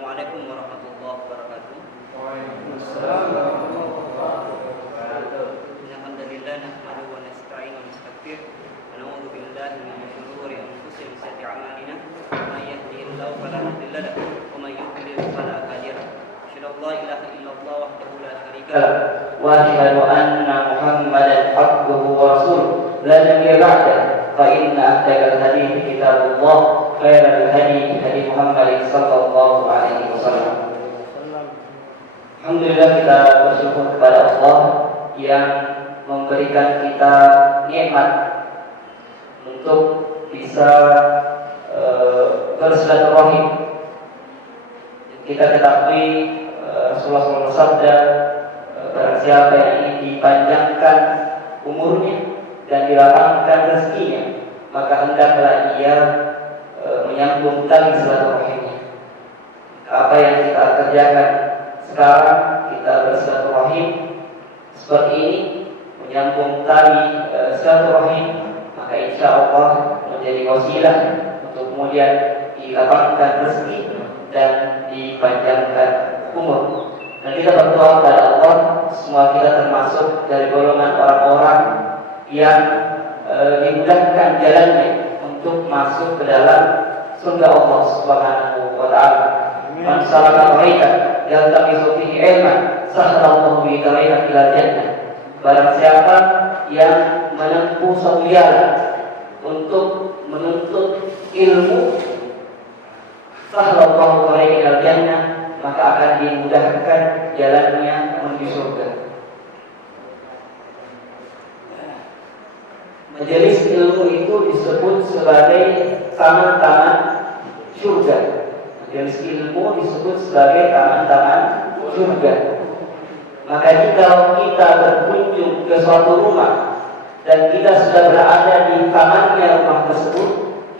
Assalamualaikum warahmatullahi wabarakatuh. Waalaikumsalam warahmatullahi wabarakatuh. Alhamdulillah nahmaduhu wa nasta'inu wa nastaghfir wa na'udzu billahi min shururi anfusina wa sayyiati a'malina. May yahdihillahu fala mudilla lahu wa may yudlil fala hadiya lahu. Asyhadu an la ilaha illallah wahdahu la syarika lahu wa asyhadu anna Muhammadan abduhu wa rasuluh la nabiyya ba'dahu. Fa inna ahsanal hadits kitabullah khairal hadi hadi Muhammad sallallahu alaihi wasallam. Alhamdulillah kita bersyukur kepada Allah yang memberikan kita nikmat untuk bisa bersilaturahim. Kita ketahui Rasulullah SAW bersabda, barang siapa yang ingin dipanjangkan umurnya dan dilapangkan rezekinya, maka hendaklah ia menyambung tali silaturahimnya. Apa yang kita kerjakan sekarang, kita bersilaturahim seperti ini, menyambung tali silaturahim, maka insya Allah menjadi wasilah untuk kemudian dilapangkan rezeki dan dipanjangkan umur. Dan kita berdoa kepada Allah, semua kita termasuk dari golongan orang-orang yang dimudahkan jalannya untuk masuk ke dalam surga Allah Subhanahu wa taala. Man salaka tariqan yaltamisu fihi ilman sahhalallahu bihi tariqan ila jannah. Barang siapa yang menempuh suatu jalan untuk menuntut ilmu, sahhalallahu tariqan ila jannah, maka akan dimudahkan jalannya menuju surga. Majelis ilmu itu disebut sebagai taman-taman surga. Majelis ilmu disebut sebagai taman-taman surga. Maka jika kita berkunjung ke suatu rumah dan kita sudah berada di tamannya rumah tersebut,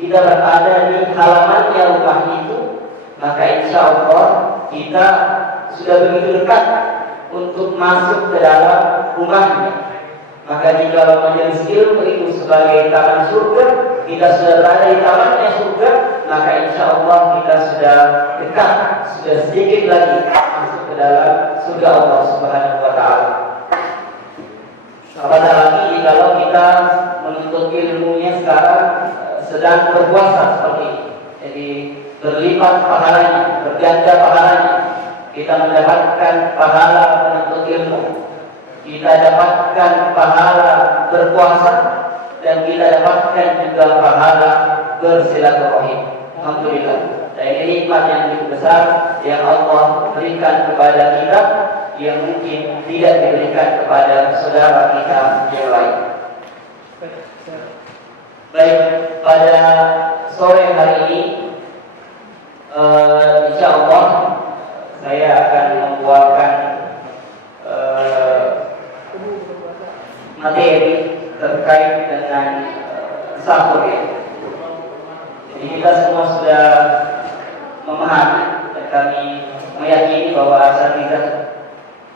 kita berada di halamannya rumah itu, maka insya Allah kita sudah begitu dekat untuk masuk ke dalam rumahnya. Maka jika majelis ilmu itu sebagai taman surga, kita sudah berada di tamannya surga, maka insya Allah kita sudah dekat, sudah sedikit lagi masuk ke dalam surga Allah Subhanahu wa taala. Apatah lagi kalau kita menuntut ilmunya sekarang sedang berpuasa seperti ini. Jadi berlipat pahalanya, berganda pahalanya. Kita mendapatkan pahala menuntut ilmu, kita dapatkan pahala berpuasa, dan kita dapatkan juga pahala bersilaturahim. Alhamdulillah. Dan ini nikmat yang lebih besar yang Allah berikan kepada kita, yang mungkin tidak diberikan kepada saudara kita yang lain. Baik, pada sore hari ini insya Allah saya akan membuatkan materi terkait dengan sahur ya. Jadi kita semua sudah memahami dan kami meyakini bahwa asatidzah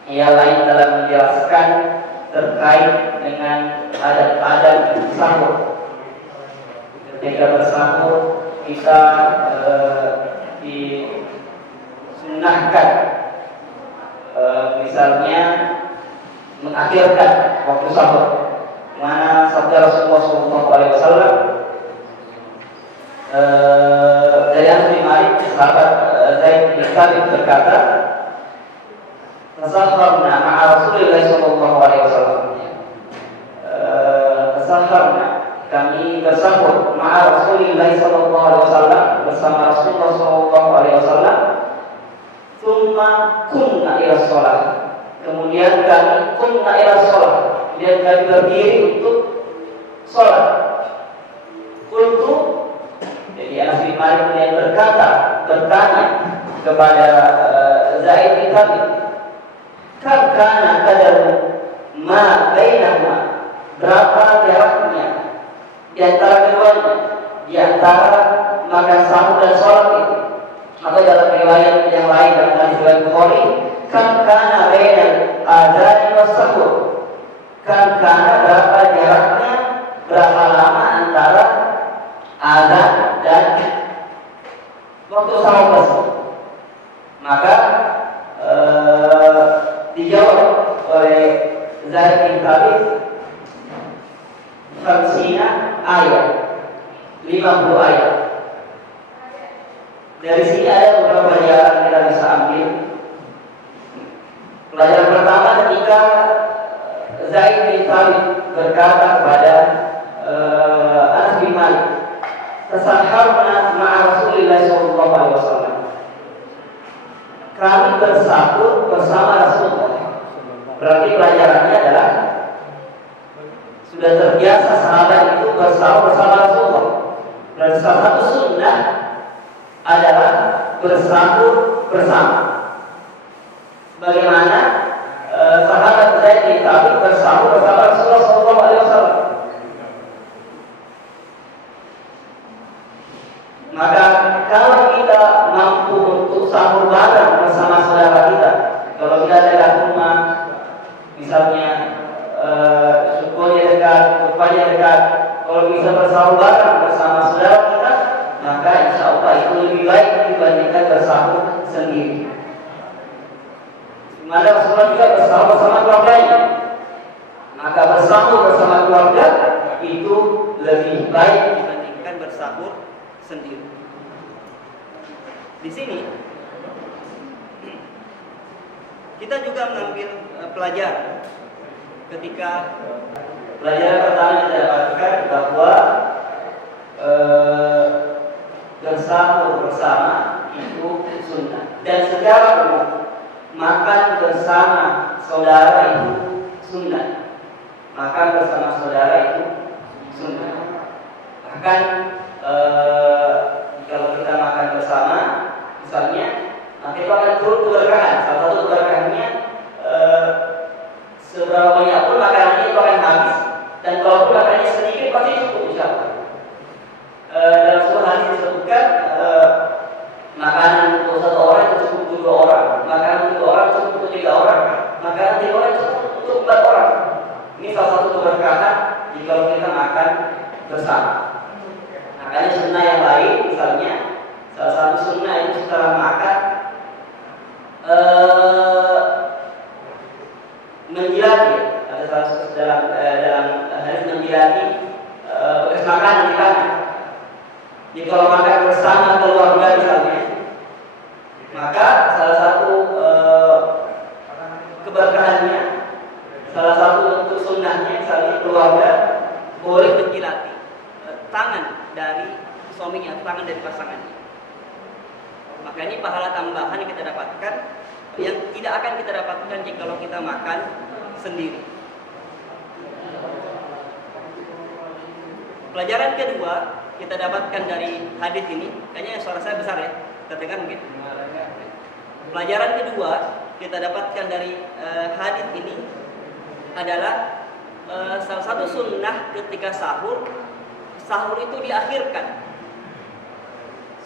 yang lain telah menjelaskan terkait dengan adat-adat sahur. Ketika bersahur kita disunahkan misalnya mengakhirkan waktu sahur, mana sabda Rasulullah SAW dari Anas bin Malik, sahabat Zaid bin Thabit berkata, "Tasahharna ma'a Rasulillah sallallahu alaihi wasallam." Tasahharna, kami bersahur ma'a Rasulillah sallallahu alaihi wasallam, bersama Rasulullah sallallahu alaihi wasallam. Tsumma kunna ila shalah. Kemudian kami kunna ila shalah. Kemudian kami berdiri untuk salat. Qultu, jadi Anas bin Malik kemudian bertanya kepada Zaid bin Thabit, "Kam kana qadaru ma bainahuma?" Berapa jaraknya di antara keduanya, di antara makan sahur dan salat itu? Atau dalam riwayat yang lain dalam hadis riwayat Bukhari, "Kam kana bainal adzan was sahur?" Kam kana, berapa jaraknya, berapa lama antara azan dan waktu sahur tersebut? 50 ayat. Dari sini ada beberapa pelajaran kita bisa ambil. Pelajaran pertama ketika Zaid bin Thabit berkata kepada Anas bin Malik, "Tasaharna ma'a Rasulillah sallallahu alaihi wasallam." Kami bersahur bersama Rasulullah. Berarti pelajarannya adalah sudah terbiasa sahabat itu bersahur bersama Rasulullah. Dan salah satu sunnah adalah bersahur bersama. Bagaimana sahabat Zaid bin Thabit bersahur bersama Rasulullah sallallahu alaihi wasallam. Maka kalau kita mampu untuk sahur bareng bersama saudara kita, kalau kita ada rumah, misalnya sukunya dekat, rupanya dekat, kalau bisa bersahur bareng bersama saudara kita, maka insya Allah itu lebih baik dibandingkan bersahur sendiri. Dimana Rasulullah juga bersahur bersama keluarganya, maka bersahur bersama keluarga itu lebih baik dibandingkan bersahur sendiri. Di sini kita juga mengambil pelajaran ketika pelajaran pertama kita dapatkan bahwa bersahur bersama itu sunnah, dan secara umum makan bersama saudara itu sunnah. Makan bersama saudara itu sunnah. Bahkan kalau kita makan bersama, misalnya, maka itu akan turun keberkahan. Salah satu keberkahannya, seberapa banyak pun makanannya itu akan habis, dan kalau pun makanannya sedikit pasti cukup insya Allah. Dalam sebuah hadis disebutkan makanan untuk 1 orang itu cukup untuk 2 orang, makanan untuk 2 orang cukup untuk 3 orang, makanan 3 orang cukup untuk 4 orang. Ini salah satu keberkahan jika kita makan bersama. Makanya sunnah yang lain, misalnya salah satu sunnah itu setelah makan menjilati. Ada salah satu dalam hadis menjilati bekas makanan di tangan. Jadi kalau makan bersama keluarga misalnya, maka salah satu keberkahannya, salah satu untuk sunnahnya misalnya keluarga boleh menjilati tangan dari suaminya, tangan dari pasangannya. Maka ini pahala tambahan yang kita dapatkan, yang tidak akan kita dapatkan jika kita makan sendiri. Pelajaran kedua kita dapatkan dari hadis ini, kayaknya suara saya besar ya, terdengar mungkin. Pelajaran kedua kita dapatkan dari hadis ini adalah salah satu sunnah ketika sahur itu diakhirkan.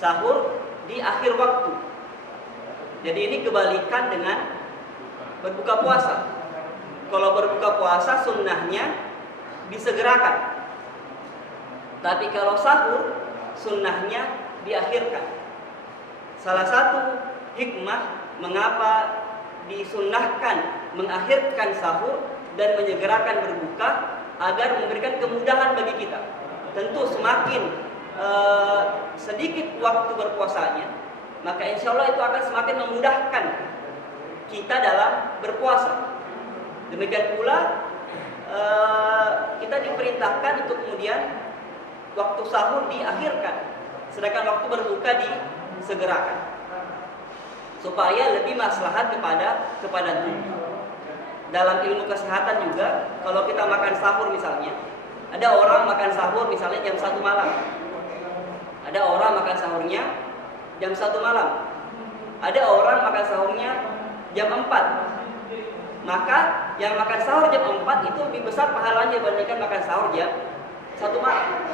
Sahur di akhir waktu. Jadi ini kebalikan dengan berbuka puasa. Kalau berbuka puasa sunnahnya disegerakan. Tapi kalau sahur sunnahnya diakhirkan. Salah satu hikmah mengapa disunnahkan mengakhirkan sahur dan menyegerakan berbuka agar memberikan kemudahan bagi kita. Tentu semakin sedikit waktu berpuasanya, maka insya Allah itu akan semakin memudahkan kita dalam berpuasa. Demikian pula kita diperintahkan untuk kemudian waktu sahur diakhirkan, sedangkan waktu berbuka disegerakan, supaya lebih maslahat kepada tubuh. Dalam ilmu kesehatan juga, kalau kita makan sahur misalnya, ada orang makan sahur misalnya jam 1 malam. Ada orang makan sahurnya jam 1 malam. Ada orang makan sahurnya jam 4. Maka yang makan sahur jam 4 itu lebih besar pahalanya dibandingkan makan sahur jam 1 malam.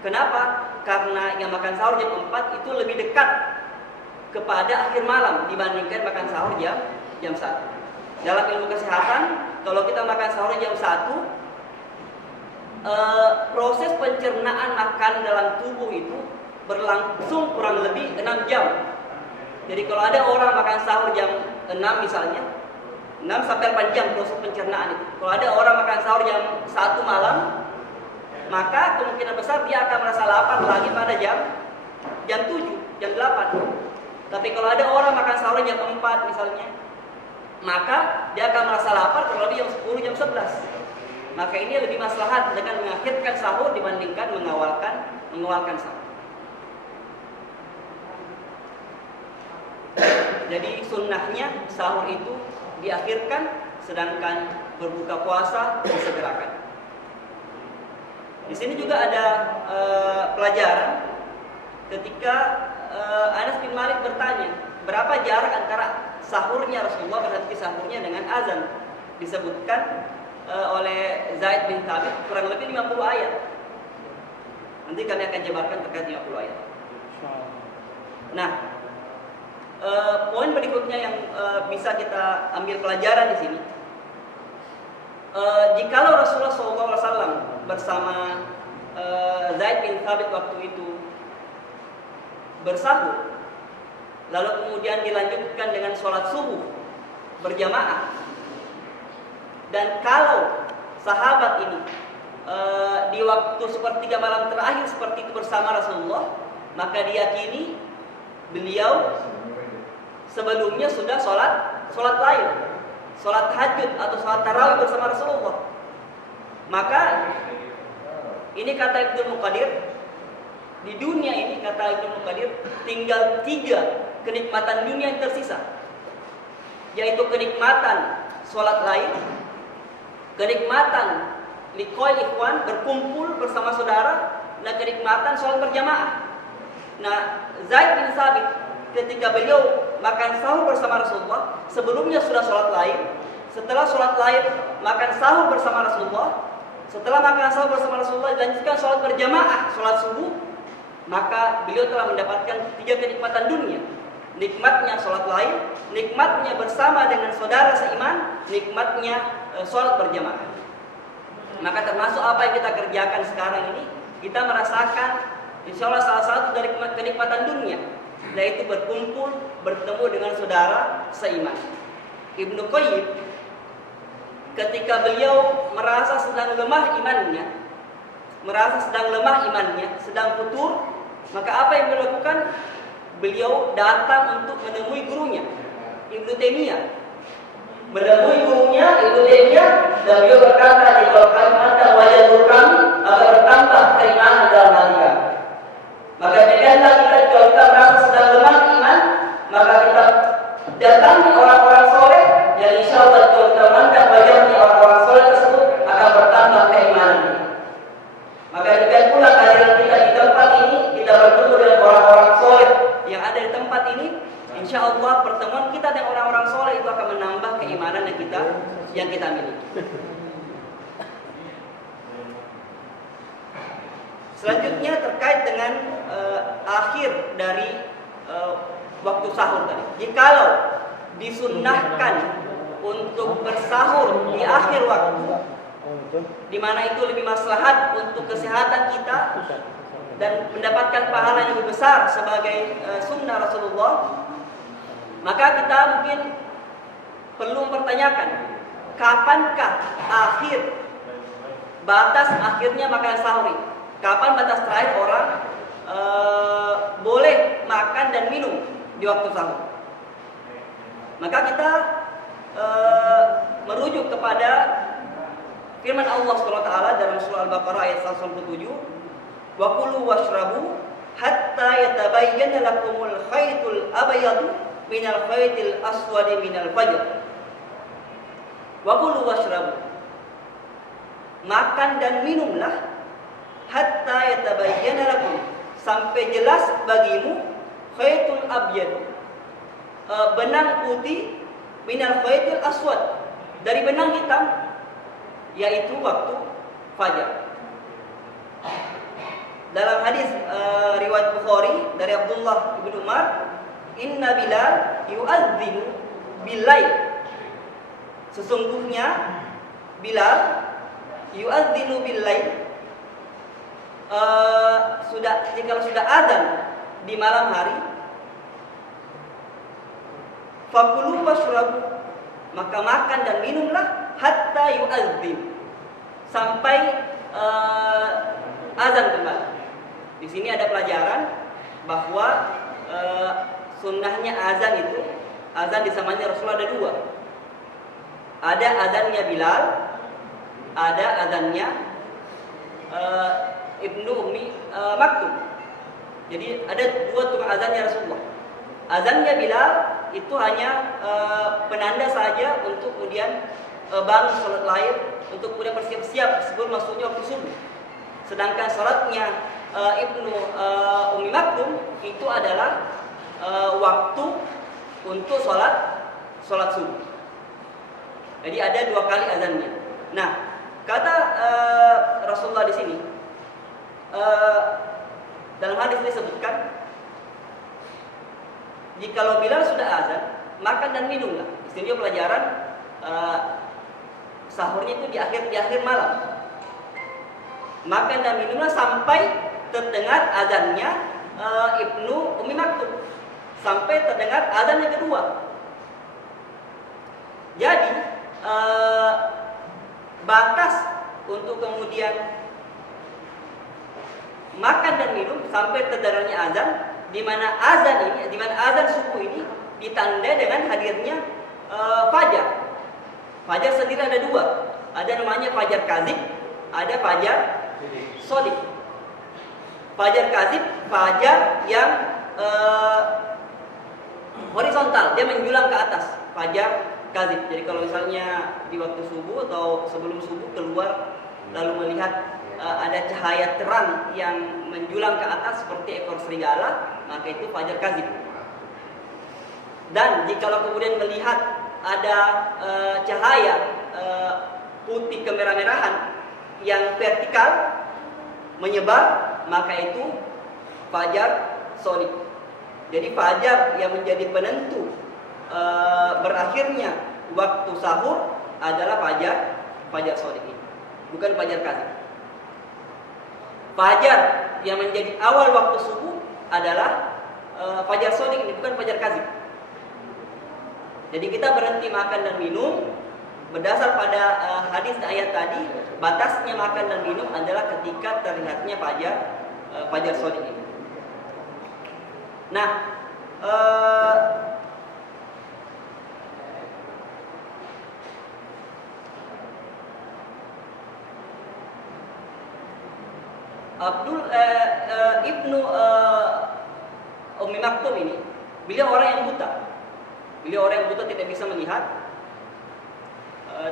Kenapa? Karena yang makan sahur jam 4 itu lebih dekat kepada akhir malam dibandingkan makan sahur jam 1. Dalam ilmu kesehatan, kalau kita makan sahur jam 1, proses pencernaan makan dalam tubuh itu berlangsung kurang lebih 6 jam. Jadi kalau ada orang makan sahur jam 6 misalnya, 6 sampai 8 jam proses pencernaan itu. Kalau ada orang makan sahur jam 1 malam, maka kemungkinan besar dia akan merasa lapar lagi pada jam 7, jam 8. Tapi kalau ada orang makan sahur jam 4 misalnya, maka dia akan merasa lapar kurang lebih jam 10, jam 11. Maka ini lebih maslahat dengan mengakhirkan sahur dibandingkan mengawalkan sahur. Jadi sunnahnya sahur itu diakhirkan, sedangkan berbuka puasa disegerakan. Di sini juga ada pelajaran ketika Anas bin Malik bertanya, berapa jarak antara sahurnya Rasulullah, berarti sahurnya dengan azan? Disebutkan oleh Zaid bin Thabit kurang lebih 50 ayat. Nanti kami akan jabarkan terkait 50 ayat. Nah, poin berikutnya yang bisa kita ambil pelajaran di sini, jikalau Rasulullah SAW bersama Zaid bin Thabit waktu itu bersahur, lalu kemudian dilanjutkan dengan sholat subuh berjamaah, dan kalau sahabat ini di waktu sepertiga malam terakhir seperti itu bersama Rasulullah, maka diyakini beliau sebelumnya sudah sholat lain, sholat tahajud atau sholat tarawih bersama Rasulullah. Maka ini kata Ibnu Muqadir, di dunia ini kata Ibnu Muqadir tinggal 3 kenikmatan dunia yang tersisa, yaitu kenikmatan sholat lain, kenikmatan liqa'il ikhwan, berkumpul bersama saudara, dan kenikmatan sholat berjamaah. Nah, Zaid bin Thabit ketika beliau makan sahur bersama Rasulullah, sebelumnya sudah sholat lain, setelah sholat lain makan sahur bersama Rasulullah, setelah makan sahur bersama Rasulullah dilanjutkan sholat berjamaah, sholat subuh, maka beliau telah mendapatkan 3 kenikmatan dunia. Nikmatnya sholat lain, nikmatnya bersama dengan saudara seiman, nikmatnya sholat berjamaah. Maka termasuk apa yang kita kerjakan sekarang ini, kita merasakan insya Allah salah satu dari kenikmatan dunia, yaitu berkumpul, bertemu dengan saudara seiman. Ibnu Qayyim ketika beliau merasa sedang lemah imannya, sedang futur, maka apa yang beliau lakukan? Beliau datang untuk menemui gurunya, Ibnu Taimiyah. Menemui gurunya Ibnu Taimiyah, dan beliau berkata, "Jika kami mandang wajah guru kami, agar bertambah keimanan dalam hati kami." Maka demikianlah kita, jika kita merasa sedang lemah iman, maka kita datangi orang-orang soleh, yang insya Allah jika kita mandang wajahnya orang-orang soleh tersebut akan bertambah keimanan kita. Maka demikian pula kehadiran kita di tempat ini, kita bertemu dengan orang-orang soleh yang ada di tempat ini, insya Allah pertemuan kita dengan orang-orang soleh itu akan menambah keimanan yang kita miliki. Selanjutnya terkait dengan akhir dari waktu sahur tadi. Jikalau disunnahkan untuk bersahur di akhir waktu, di mana itu lebih maslahat untuk kesehatan kita dan mendapatkan pahala yang lebih besar sebagai sunnah Rasulullah, maka kita mungkin perlu mempertanyakan, kapankah batas akhirnya makan sahur ini? Kapan batas terakhir orang boleh makan dan minum di waktu sahur? Maka kita merujuk kepada firman Allah SWT dalam surah Al-Baqarah ayat 197, "Wa kulu washrabu hatta yatabayyana lakumul khaytul abyadu minal khaytil aswadi minal fajr." Wa kulu washrabu, makan dan minumlah, hatta yatabayyana lakum, sampai jelas bagimu, khaytul abyad, benang putih, minal khaytil aswad, dari benang hitam, yaitu waktu fajar. Dalam hadis riwayat Bukhari dari Abdullah bin Umar, "Inna Bilal yu'adzinu bil-lail." Sesungguhnya Bilal yu'adzinu bil-lail, jika sudah adzan di malam hari, fakulu washrabu, maka makan dan minumlah, hatta yu'adzin, sampai azan kembali. Di sini ada pelajaran bahwa sunnahnya azan itu, azan di zamannya Rasulullah ada dua. Ada azannya Bilal, ada azannya Ibnu Ummi Maktum. Jadi ada dua tukang azannya Rasulullah. Azannya Bilal itu hanya penanda saja untuk kemudian bangun salat lain, untuk kemudian bersiap-siap sebelum masuknya waktu subuh. Sedangkan salatnya Ibnu Ummi Maktum itu adalah waktu untuk salat subuh. Jadi ada dua kali azannya. Nah, kata Rasulullah di sini, dalam hadis disebutkan, jikalau Bilal sudah azan, makan dan minumlah. Di sini pelajaran sahurnya itu di akhir malam. Makan dan minumlah sampai terdengar azannya Ibnu Ummi Maktum, sampai terdengar azan yang kedua. Jadi batas untuk kemudian makan dan minum sampai terdengarnya azan, di mana azan subuh ini ditandai dengan hadirnya fajar. Fajar sendiri ada dua, ada namanya fajar kazib, ada fajar sodik. Fajar kazib, fajar yang horizontal, dia menjulang ke atas. Fajar kazib. Jadi kalau misalnya di waktu subuh atau sebelum subuh keluar lalu melihat ada cahaya terang yang menjulang ke atas seperti ekor serigala, maka itu fajar kazib. Dan jikalau kemudian melihat ada cahaya putih kemerah-merahan yang vertikal menyebar, maka itu fajar sodik. Jadi fajar yang menjadi penentu berakhirnya waktu sahur adalah fajar sodik ini, bukan fajar kazib. Fajar yang menjadi awal waktu subuh adalah fajar sodik ini, bukan fajar kazib. Jadi kita berhenti makan dan minum berdasar pada hadis dan ayat tadi. Batasnya makan dan minum adalah ketika terlihatnya fajar sodik ini. Nah, Ibnu Ummi Maktum ini, beliau orang yang buta. Beliau orang yang buta, tidak bisa melihat.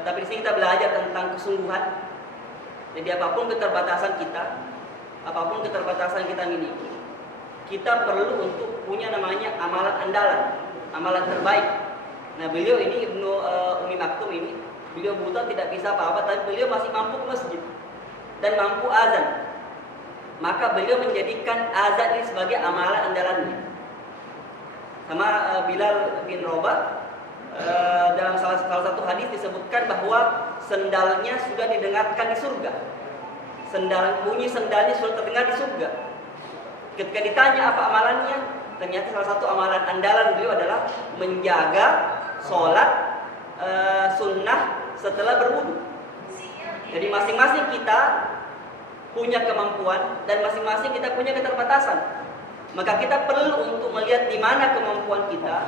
Tapi di sini kita belajar tentang kesungguhan. Jadi apapun keterbatasan kita miliki, kita perlu untuk punya namanya amalan andalan, amalan terbaik. Nah, beliau ini Ibnu Ummi Maktum ini, beliau buta, tidak bisa apa-apa, tapi beliau masih mampu ke masjid dan mampu azan. Maka beliau menjadikan azan ini sebagai amalan andalannya. Sama Bilal bin Rabah, dalam salah satu hadis disebutkan bahwa sendalnya sudah didengarkan di surga. Bunyi sendalnya sudah terdengar di surga. Ketika ditanya apa amalannya, ternyata salah satu amalan andalan beliau adalah menjaga sholat sunnah setelah berwudu. Jadi masing-masing kita punya kemampuan dan masing-masing kita punya keterbatasan. Maka kita perlu untuk melihat di mana kemampuan kita,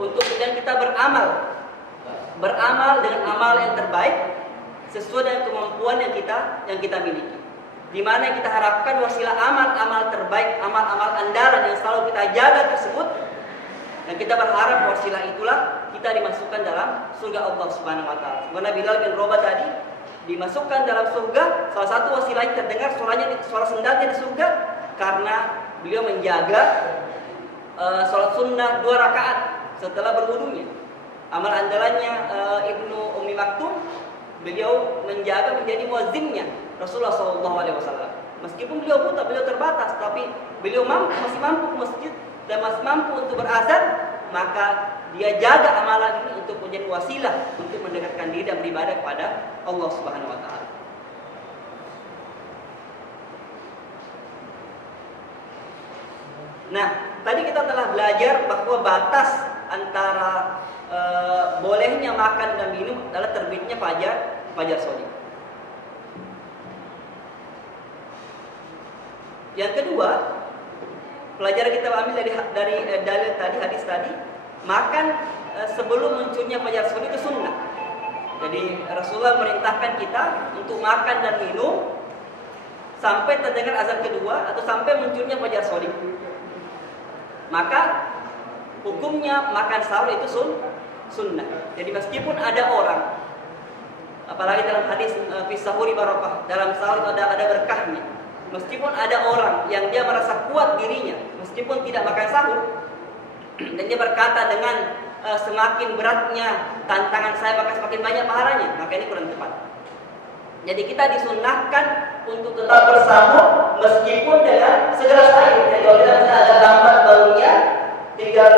untuk kemudian kita beramal dengan amal yang terbaik sesuai dengan kemampuan yang kita miliki. Di mana kita harapkan wasilah amal terbaik, amal andalan yang selalu kita jaga tersebut, dan kita berharap wasilah itulah kita dimasukkan dalam surga Allah Subhanahu wa taala. Karena Bilal bin Rabah tadi dimasukkan dalam surga, salah satu wasilah yang terdengar suara sendalnya di surga karena beliau menjaga sholat sunnah 2 rakaat setelah berwudunya. Amal andalannya Ibnu Ummi Maktum, beliau menjaga menjadi muazzinnya Rasulullah SAW. Meskipun beliau buta, beliau terbatas, tapi beliau masih mampu ke masjid dan masih mampu untuk berazan, maka dia jaga amalan ini untuk menjadi wasilah untuk mendekatkan diri dan beribadah kepada Allah Subhanahu wa taala. Nah, tadi kita telah belajar bahwa batas antara bolehnya makan dan minum adalah terbitnya fajar sodik. Yang kedua, pelajaran kita ambil dari dalil tadi, hadis tadi, makan sebelum munculnya fajar shadiq itu sunnah. Jadi Rasulullah merintahkan kita untuk makan dan minum sampai terdengar azan kedua atau sampai munculnya fajar shadiq. Maka hukumnya makan sahur itu sunnah. Jadi meskipun ada orang, apalagi dalam hadis fi sahuri barakah, dalam sahur itu ada berkahnya. Meskipun ada orang yang dia merasa kuat dirinya, meskipun tidak makan sahur, dan dia berkata dengan semakin beratnya tantangan saya maka semakin banyak pahalanya, maka ini kurang tepat. Jadi kita disunnahkan untuk tetap bersahur meskipun dengan segelas air. Jadi kalau kita misalnya ada lambat bangunnya, tinggal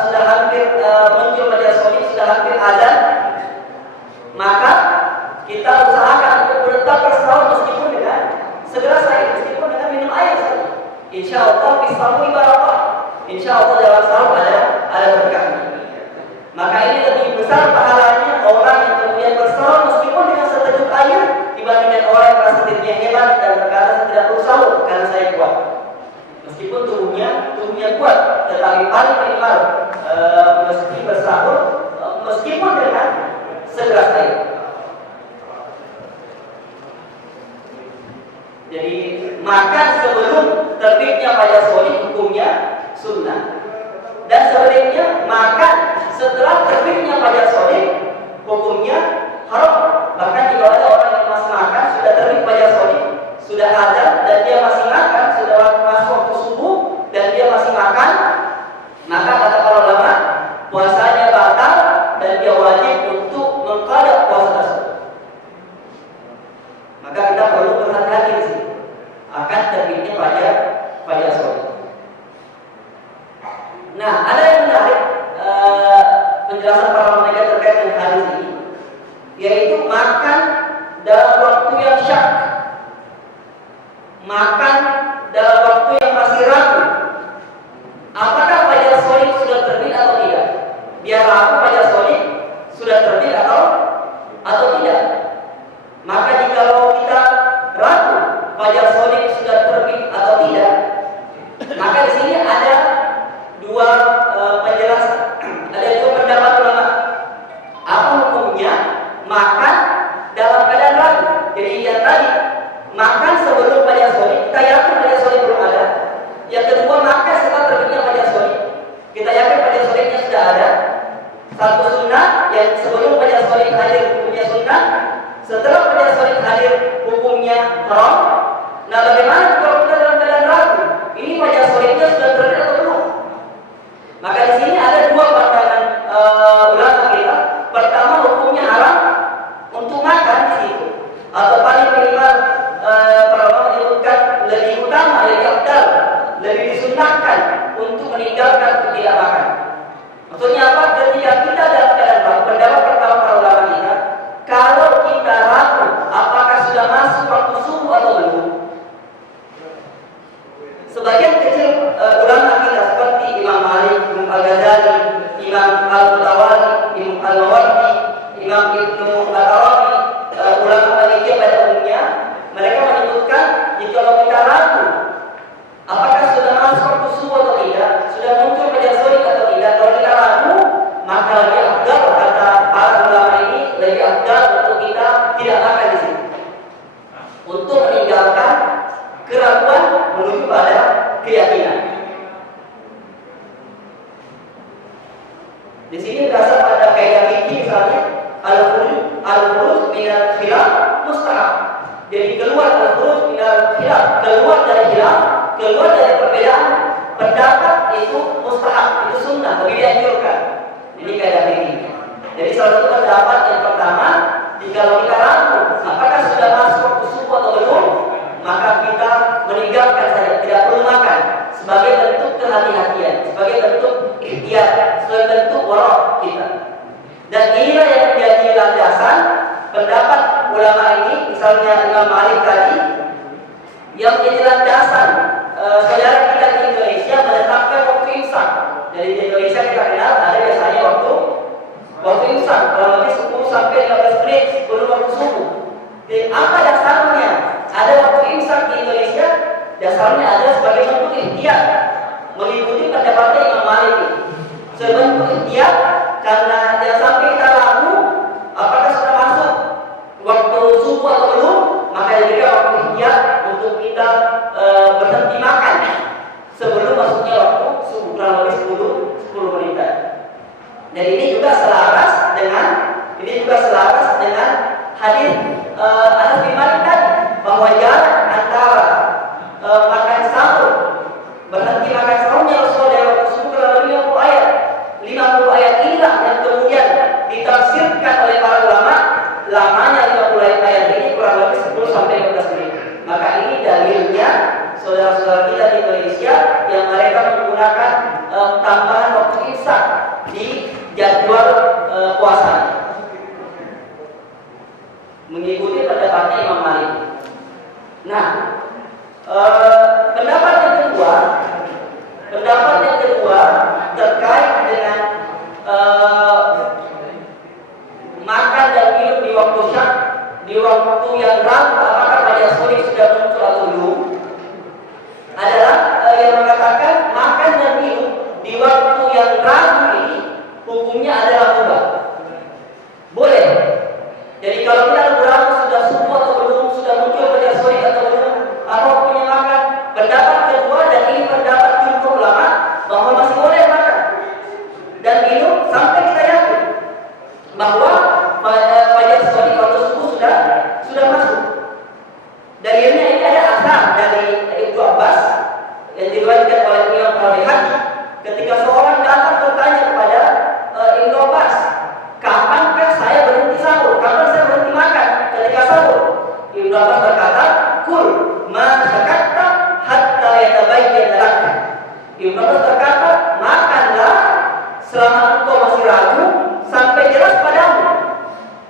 sudah hampir muncul fajar shadiq, sudah hampir azan, maka kita usahakan untuk tetap bersahur meskipun dengan segelas air, meskipun dengan minum air saja. Insya Allah bisahuri barakah. Insya Allah dalam sahur ada berkahnya. Maka ini lebih besar pahalanya orang yang kemudian bersahur meskipun dengan seteguk air dibandingkan orang yang merasa dirinya hebat dan berkata saya tidak perlu sahur karena saya kuat. Meskipun tubuhnya kuat, tetapi paling minimal mesti bersahur meskipun dengan segelas air. Jadi makan sebelum terbitnya fajar shadiq hukumnya sunnah. Dan sebaliknya makan setelah terbitnya fajar shadiq hukumnya haram. Bahkan jika ada orang yang masih makan sudah terbit fajar shadiq, sudah azan dan dia masih makan, sudah masuk waktu subuh dan dia masih makan, maka kata para ulama puasanya batal dan dia wajib untuk mengqada puasa tersebut. Maka kita perlu berhati-hati di sini akan terbitnya fajar shadiq. Nah, ada yang menarik penjelasan para ulama terkait dengan hadis ini, yaitu makan dalam waktu yang syak, makan dalam waktu yang masih ragu. Apakah fajar shadiq sudah terbit atau tidak? Biar ragu fajar shadiq sudah terbit atau tidak. Maka jikalau kita ragu fajar shadiq sudah terbit atau tidak, maka di sini ada dua penjelasan, ada dua pendapat ulama. Apa hukumnya makan dalam keadaan ragu? Jadi yang tadi makan sebelum fajar shadiq, kita yakin fajar shadiq belum ada. Yang kedua makan setelah terbitnya fajar shadiq, kita yakin fajar shadiqnya sudah ada. Satu sunnah yang sebelum fajar shadiq hadir hukumnya sunnah, setelah fajar shadiq hadir hukumnya haram. Nah, bagaimana kalau kita dalam keadaan ragu? Ini fajar shadiqnya sudah terbit atau belum? Maka di sini ada dua pandangan ulama kita. Pertama, hukumnya haram untuk makan di situ, atau paling minimal para ulama menyebutkan lebih utama, lebih afdal, lebih disunnahkan untuk meninggalkan untuk tidak makan. Maksudnya apa? Ketika kita dalam keadaan ragu, pendapat pertama para ulama kita, kalau kita ragu apakah sudah masuk waktu subuh atau belum, sebagian kecil ulama kita seperti Imam Malik, Imam Al-Ghazali, Imam Al-Mutawali, Imam Al-Mawardi, Imam Ibnu Al-Arabi, ulama Malikiyah pada umumnya, mereka menyebutkan jika kita ragu apakah sudah masuk waktu subuh atau tidak, sudah muncul fajar shadiq atau tidak, kalau kita ragu, maka lebih afdal, kata para ulama ini, lebih afdal untuk kita tidak makan di sini, untuk meninggalkan keraguan menuju pada keyakinan. Di sini berasal pada kaidah fikih misalnya al-khuruj minal khilaf mustahab. Jadi keluar al-khuruj minal khilaf, keluar dari khilaf, keluar dari perbedaan pendapat itu mustahab, itu sunnah, lebih dianjurkan. Ini kaidah fikih. Jadi salah satu pendapat yang pertama, jika kita ragu apakah sudah masuk waktu subuh atau belum, maka kita meninggalkan saja, tidak perlu makan, sebagai bentuk kehati-hatian, sebagai bentuk ikhtiar, sebagai bentuk warok kita. Dan inilah yang menjadi landasan pendapat ulama ini, misalnya Imam Malik tadi, yang menjadi landasan saudara kita di Indonesia menetapkan waktu imsak. Jadi di Indonesia kita kenal ada biasanya waktu imsak, kurang lebih 10 sampai 15 menit sebelum waktu subuh. Dan apa dasarnya ada waktu imsak di Indonesia? dasarnya adalah sebagai bentuk ikhtiar mengikuti pendapatnya Imam Malik. Sebentuk ikhtiar karena jangan sampai kita ragu apakah sudah masuk waktu subuh atau belum, maka juga waktu ikhtiar untuk kita berhenti makan sebelum masuknya waktu subuh kurang lebih 10 menitan. Dan ini juga selaras dengan hadis Anas bin Malik tadi bahwa jarak antara makan sahur, berhenti makan sahurnya Rasulullah dari waktu subuh kurang lebih 50 ayat inilah yang kemudian ditafsirkan oleh para ulama. Lamanya 50 ayat ini kurang lebih 10 sampai 15 menit. Maka ini dalilnya saudara-saudara kita di Indonesia yang mereka menggunakan tambahan waktu imsak di jadwal puasa, mengikuti pendapatnya Imam Malik. Nah, pendapat yang kedua terkait dengan makan dan minum di waktu syak, di waktu yang ragu apakah fajar sodik sudah muncul atau belum, adalah yang mengatakan makan dan minum di waktu yang ragu ini hukumnya adalah mubah, boleh. Jadi kalau kita ragu sudah subuh atau belum, sudah muncul fajar sodik atau belum, apa hukumnya makan? Pendapat kedua, dan ini pendapat jumhur ulama, bahwa masih boleh makan dan minum sampai kita yakin bahwa fajar sodik waktu subuh sudah masuk. Dalilnya ini ada asar dari Ibnu Abbas yang diriwayatkan oleh Imam Al-Bukhari ketika seorang datang bertanya kepada Ibnu Abbas, kapankah saya berhenti sahur? Kapan saya berhenti makan ketika sahur? Ibnu Abbas berkata, kul ma syakatta hatta yatabayyana lak. Ibnu Abbas berkata, makanlah selama engkau masih ragu sampai jelas padamu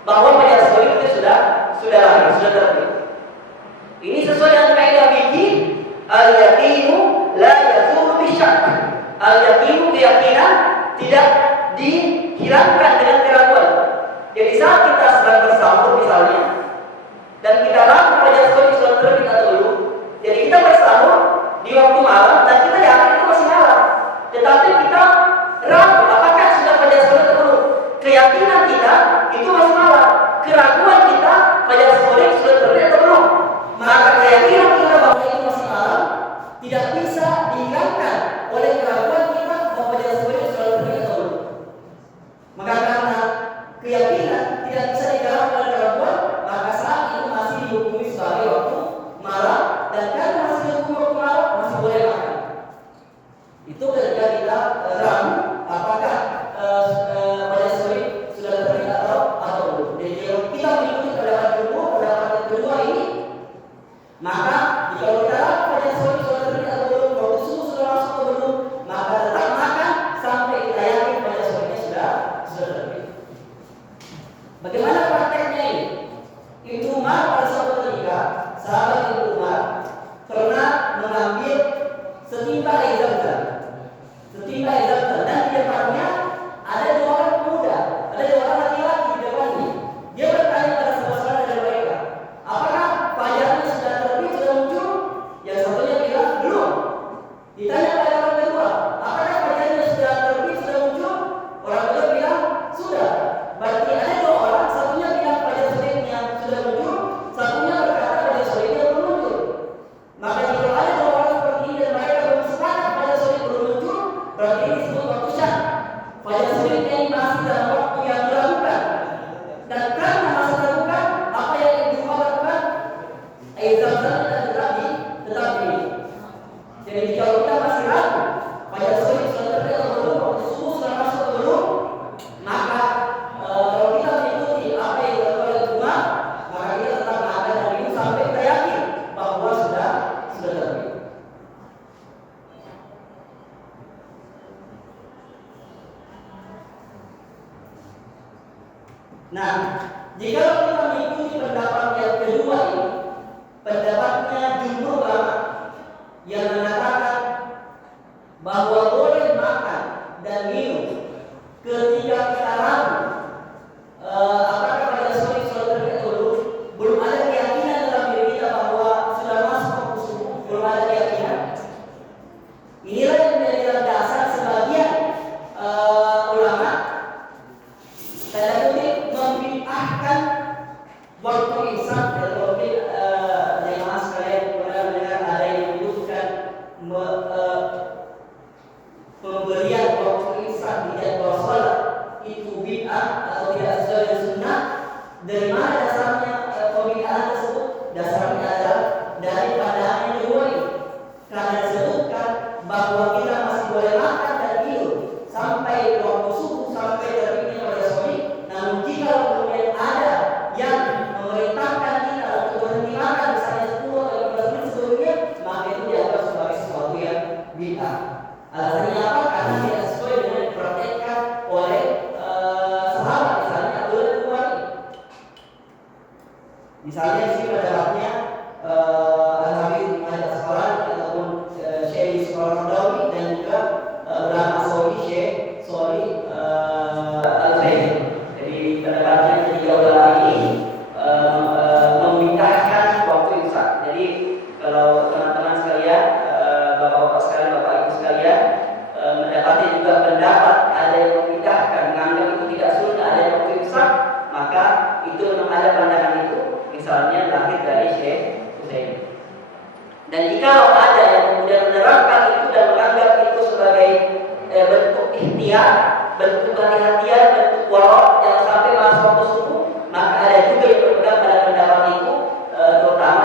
bahwa fajar sodik itu sudah lahir, sudah terbit. Ini sesuai dengan kaidah fikih, al-yaqinu la yazulu bisyak. Al-yaqinu, keyakinan tidak dihilangkan dengan keraguan. Jadi saat kita sedang bersahur misalnya dan kita ragu fajar sodik sudah terbit atau belum, jadi kita bersahur di waktu malam dan kita yakin itu masih malam, tetapi kita ragu apakah sudah fajar sodik atau belum. Keyakinan kita itu masih malam, keraguan kita fajar sodik sudah terbit atau belum. Maka keyakinan kita bahwa itu masih malam tidak bisa dihilangkan oleh keraguan kita bahwa fajar sodik sudah terbit atau belum. Maka karena keyakinan tidak bisa dikalahkan oleh keraguan, maka saat itu masih dihukumi sebagai waktu malam, dan karena masih dihukumi waktu malam masih boleh makan. Itu ketika kita ragu apakah fajar sodik sudah terbit atau belum. Jadi kalau kita mengikuti pendapat kedua ini, maka jika kita ragu fajar sodik sudah terbit atau belum, waktu subuh sudah masuk atau belum, maka tetap makan sampai kita yakin fajar sodiknya sudah terbit. Bagaimana prakteknya ini? Ibnu Umar pada suatu ketika, sahabat Ibnu Umar pernah mengambil setimpa air zam-zam, dan di depannya ada dua orang pemuda, ada dua orang laki-laki di depannya. Dia bertanya pada saudara dari mereka, apakah fajarnya sudah terbit, sudah muncul? Yang satunya bilang belum. Ditanya pada orang kedua, apakah fajarnya sudah terbit, sudah muncul? Orang kedua bilang sudah. Berarti ada dua orang, satunya bilang fajar sodiknya sudah muncul, satunya berkata fajar sodiknya belum muncul. Maka jika ada dua orang seperti ini dan mereka belum sepakat fajar sodik belum muncul, berarti ini disebut waktu syak. Fajar sodiknya ini masih dalam waktu yang diragukan. Dan karena masih diragukan, apa yang dilakukan? Air zam-zam tetap diminum. Jadi kalau kita masih ragu fajar sodik sudah terbit atau belum, waktu subuh sudah masuk atau belum, maka kalau kita mengikuti apa yang dilakukan oleh Umar, maka kita tetap makan dan minum sampai kita yakin bahwa sudah terbit. Nah, jika kita mengikuti pendapat yang kedua ini, pendapatnya jumhur ulama yang mengatakan bahwa boleh makan dan minum ketika kita ragu apakah fajar sodik sudah terbit atau belum ada keyakinan dalam diri kita bahwa sudah masuk waktu subuh, belum ada keyakinan Inilah yang menjadi landasan sebagian ulama tanda kutip membid'ahkan waktu imsak. Dan mungkin jemaah sekalian pernah mendengar ada yang menyebutkan pemberian waktu imsak di jadwal sholat itu bid'ah atau tidak sesuai dengan sunnah. Dari mana dasarnya pembid'ahan tersebut? Dasarnya adalah dari pandangan yang kedua ini, karena disebutkan bahwa kita masih boleh makan dan minum sampai waktu subuh, sampai terbitnya pada sore. Namun jika kemudian ada yang memerintahkan kita untuk berhenti makan misalnya 10 atau 15 menit sebelumnya, maka itu dianggap sebagai sesuatu yang bid'ah. Alasannya apa? Karena tidak sesuai dengan yang dipraktekkan oleh sahabat, misalnya Abu Bakar. Misalnya di sini pendapatnya Al-Habib Ibnu Al-Asqalani ataupun Syekh Al-Qaradawi dan juga ulama Saudi Syekh Shalih Al-Utsaimin. Jadi pendapatnya ketiga ulama ini memindahkan waktu imsak. Jadi kalau teman-teman sekalian, bapak-bapak sekalian, bapak ibu sekalian mendapati juga pendapat ada yang memindahkan, menganggap itu tidak sunnah ada waktu imsak, maka itu memang ada pandangan itu. Misalnya lahir dari Syekh Utsaimin. Dan jika ada yang kemudian menerapkan itu dan menganggap itu sebagai bentuk ikhtiar, bentuk hati-hatian, bentuk wara, jangan sampai masuk waktu subuh, maka ada juga yang berpegang pada pendapat itu, terutama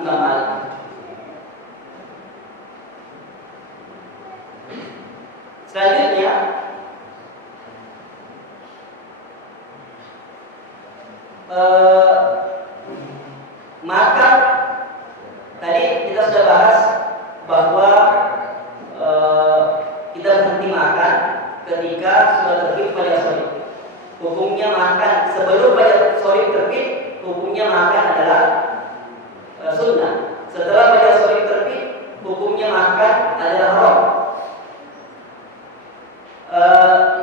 Imam Malik. Selanjutnya, maka tadi kita sudah bahas bahwa kita berhenti makan ketika sudah terbit fajar shoriq. Hukumnya makan sebelum fajar shoriq terbit, hukumnya makan adalah sunnah. Setelah fajar shoriq terbit, hukumnya makan adalah haram.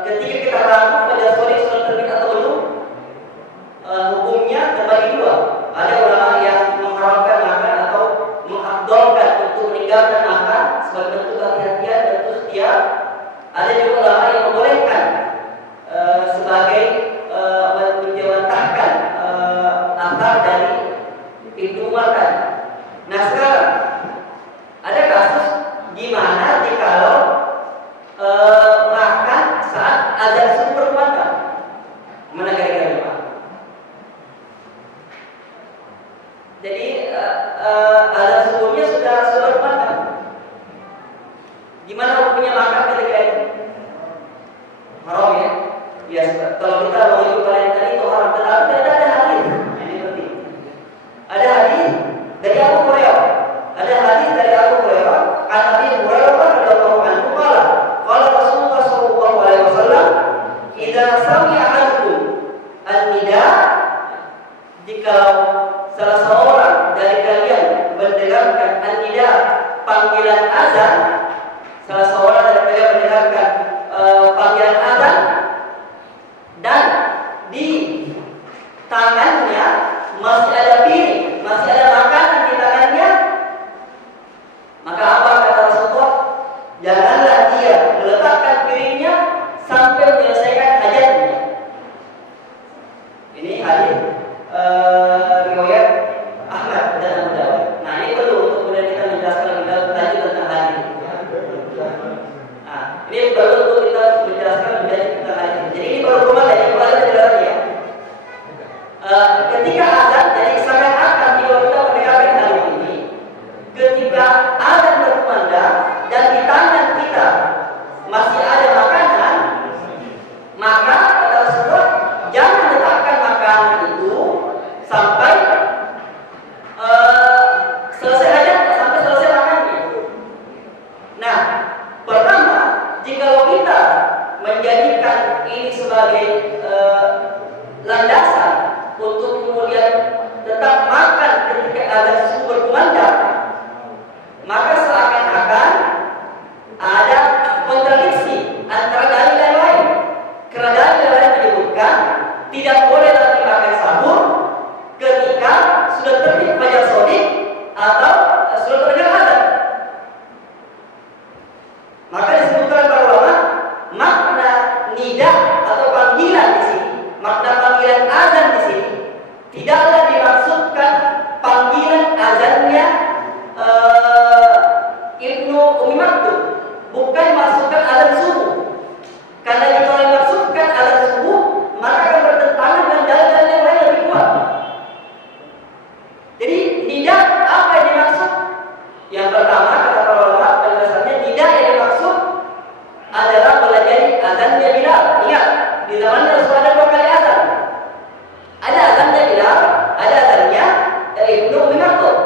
Ketika kita ragu fajar shoriq sudah terbit atau belum, hukumnya terbagi dua. Ada ulama yang mengharamkan makan atau mengafdalkan untuk meninggalkan makan sebagai bentuk hati-hatian, bentuk setia. Ada juga ulama yang membolehkan sebagai menjawantahkan akar dari pintu makan. Nah sekarang ada kasus gimana jikalau makan saat azan subuh berkumandang? Mana kira-kira Pak? Jadi azan subuhnya sudah berkumandang. Gimana hukumnya makan ketika itu? Haram ya? Ya, kalau kita mengikut kalian tadi itu haram. Tetapi ada hadis. Ini penting. Ada hadis dari Abu Hurairah. Ada hadis dari Abu Hurairah. An Abi Hurairah radhiyallahu anhu qala Rasulullah sallallahu alaihi wasallam, "Idza sami'a ahadukum an-nida", jika salah seorang dari kalian mendengarkan an-nida, panggilan azan, salah seorang dari kalian mendengarkan panggilan azan dan di tangannya masih ada piring, masih ada makanan di tangannya, maka apa kata Rasulullah? Janganlah dia meletakkan piringnya sampai menyelesaikan hajatnya. Ini hadis riwayat Ahmad dan Abu Dawud. Nah ini perlu untuk kemudian kita menjelaskan lebih lanjut tentang hadis ini. Nah ini perlu untuk kita menjelaskan lebih lanjut tentang hadis ini. Jadi ini baru kemana yang perlu ada penjelasannya. Ketika azan, jadi seakan-akan jika kita mendengarkan hadis ini, ketika azan berkumandang dan di tangan kita masih ada makanan, maka kata Rasulullah, jangan letakkan makanan itu sampai selesai hajatnya, sampai selesai makannya. Nah, pertama, jika kita menjadikan ini sebagai landasan untuk kemudian tetap makan ketika azan subuh berkumandang, maka seakan-akan ada kontradiksi antara dalil yang lain. Karena dalil yang lain menyebutkan tidak boleh lagi makan sahur ketika sudah terbit fajar shoriq atau sudah terdengar azan. Maka disebutkan para ulama makna nida atau panggilan di sini, makna panggilan azan di sini tidaklah dimaksudkan panggilan azannya Ibnu Umi Maktum, bukan dimaksudkan azan subuh. Karena jika dimaksudkan azan subuh, maka akan bertentangan dengan dalil yang lain lebih kuat. Jadi nida apa yang dimaksud? Yang pertama kata para ulama penjelasannya, nida yang dimaksud adalah boleh jadi azannya Bilal. Ingat, di zamannya Rasul ada 2 kali azan. Ada azannya Bilal, ada azannya Ibnu Umi Maktum.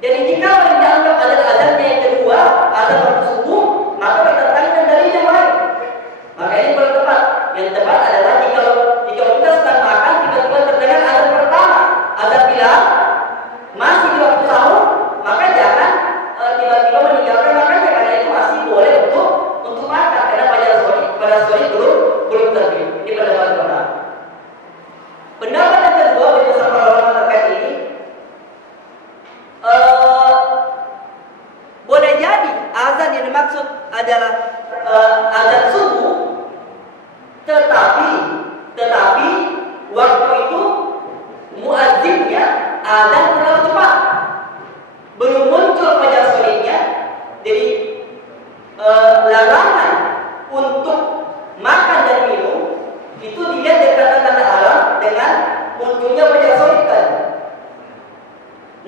Jadi jika yang dianggap azannya yang kedua, azan waktu subuh, maka bertentangan dengan dalil yang lain. Maka ini kurang tepat. Yang tepat adalah jika kita sedang makan, tiba-tiba terdengar azan pertama, azan Bilal, masih di waktu sahur, maka jangan tiba-tiba meninggalkan makannya, karena itu masih boleh untuk makan, karena pada sore belum terbit. Ini pendapat pertama. Pendapat yang kedua bersama para ulama terkait ini, boleh jadi azan yang dimaksud adalah azan subuh, tetapi waktu itu muazzinnya azan terlalu cepat, belum muncul fajar sorenya. Jadi larangan untuk makan dan minum itu dilihat dari tanda-tanda alam dengan munculnya fajar sore tadi.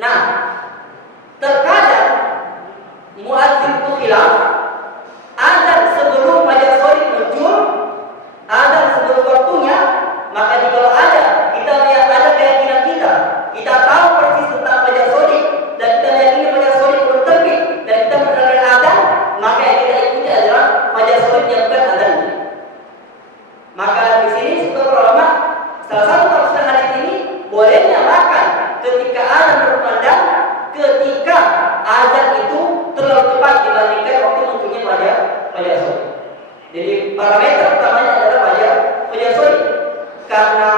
Nah, terkadang muazzin itu khilaf, azan sebelum fajar sore muncul, azan sebelum waktunya. Maka jika kita lihat ada keyakinan kita tahu persis tentang fajar sore dan kita meyakini fajar sore belum terbit dan kita mendengar azan, maka yang kita ikuti adalah fajar sore yang bukan azan. Maka di sini sebenarnya ulama salah satu tafsir hadis ini, bolehnya makan ketika azan berkumandang ketika azan itu terlalu cepat dibandingkan waktu munculnya fajar sore. Jadi parameter utamanya adalah fajar sore, karena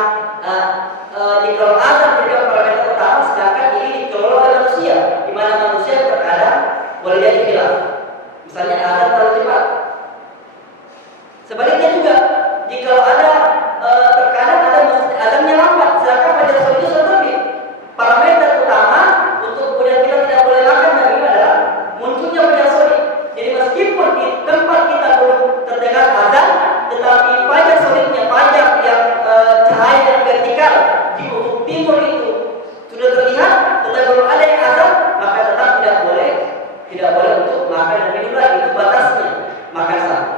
kalau azan menjadi parameter utama, sedangkan ini dikelola oleh manusia, di mana manusia terkadang boleh jadi khilaf. Misalnya azan terlalu cepat. Sebaliknya juga, jika terkadang ada azannya lambat, sedangkan fajar sore itu sudah terbit. Parameter utama untuk kemudian kita tidak boleh makan dan minum adalah munculnya fajar sore. Jadi meskipun di tempat kita belum terdengar azan, tetapi fajar sore punya fajar yang cahaya yang vertikal di ufuk timur itu sudah terlihat, tetapi belum ada yang azan, maka tetap tidak boleh untuk makan dan minum lagi. Itu batasnya makan sahur.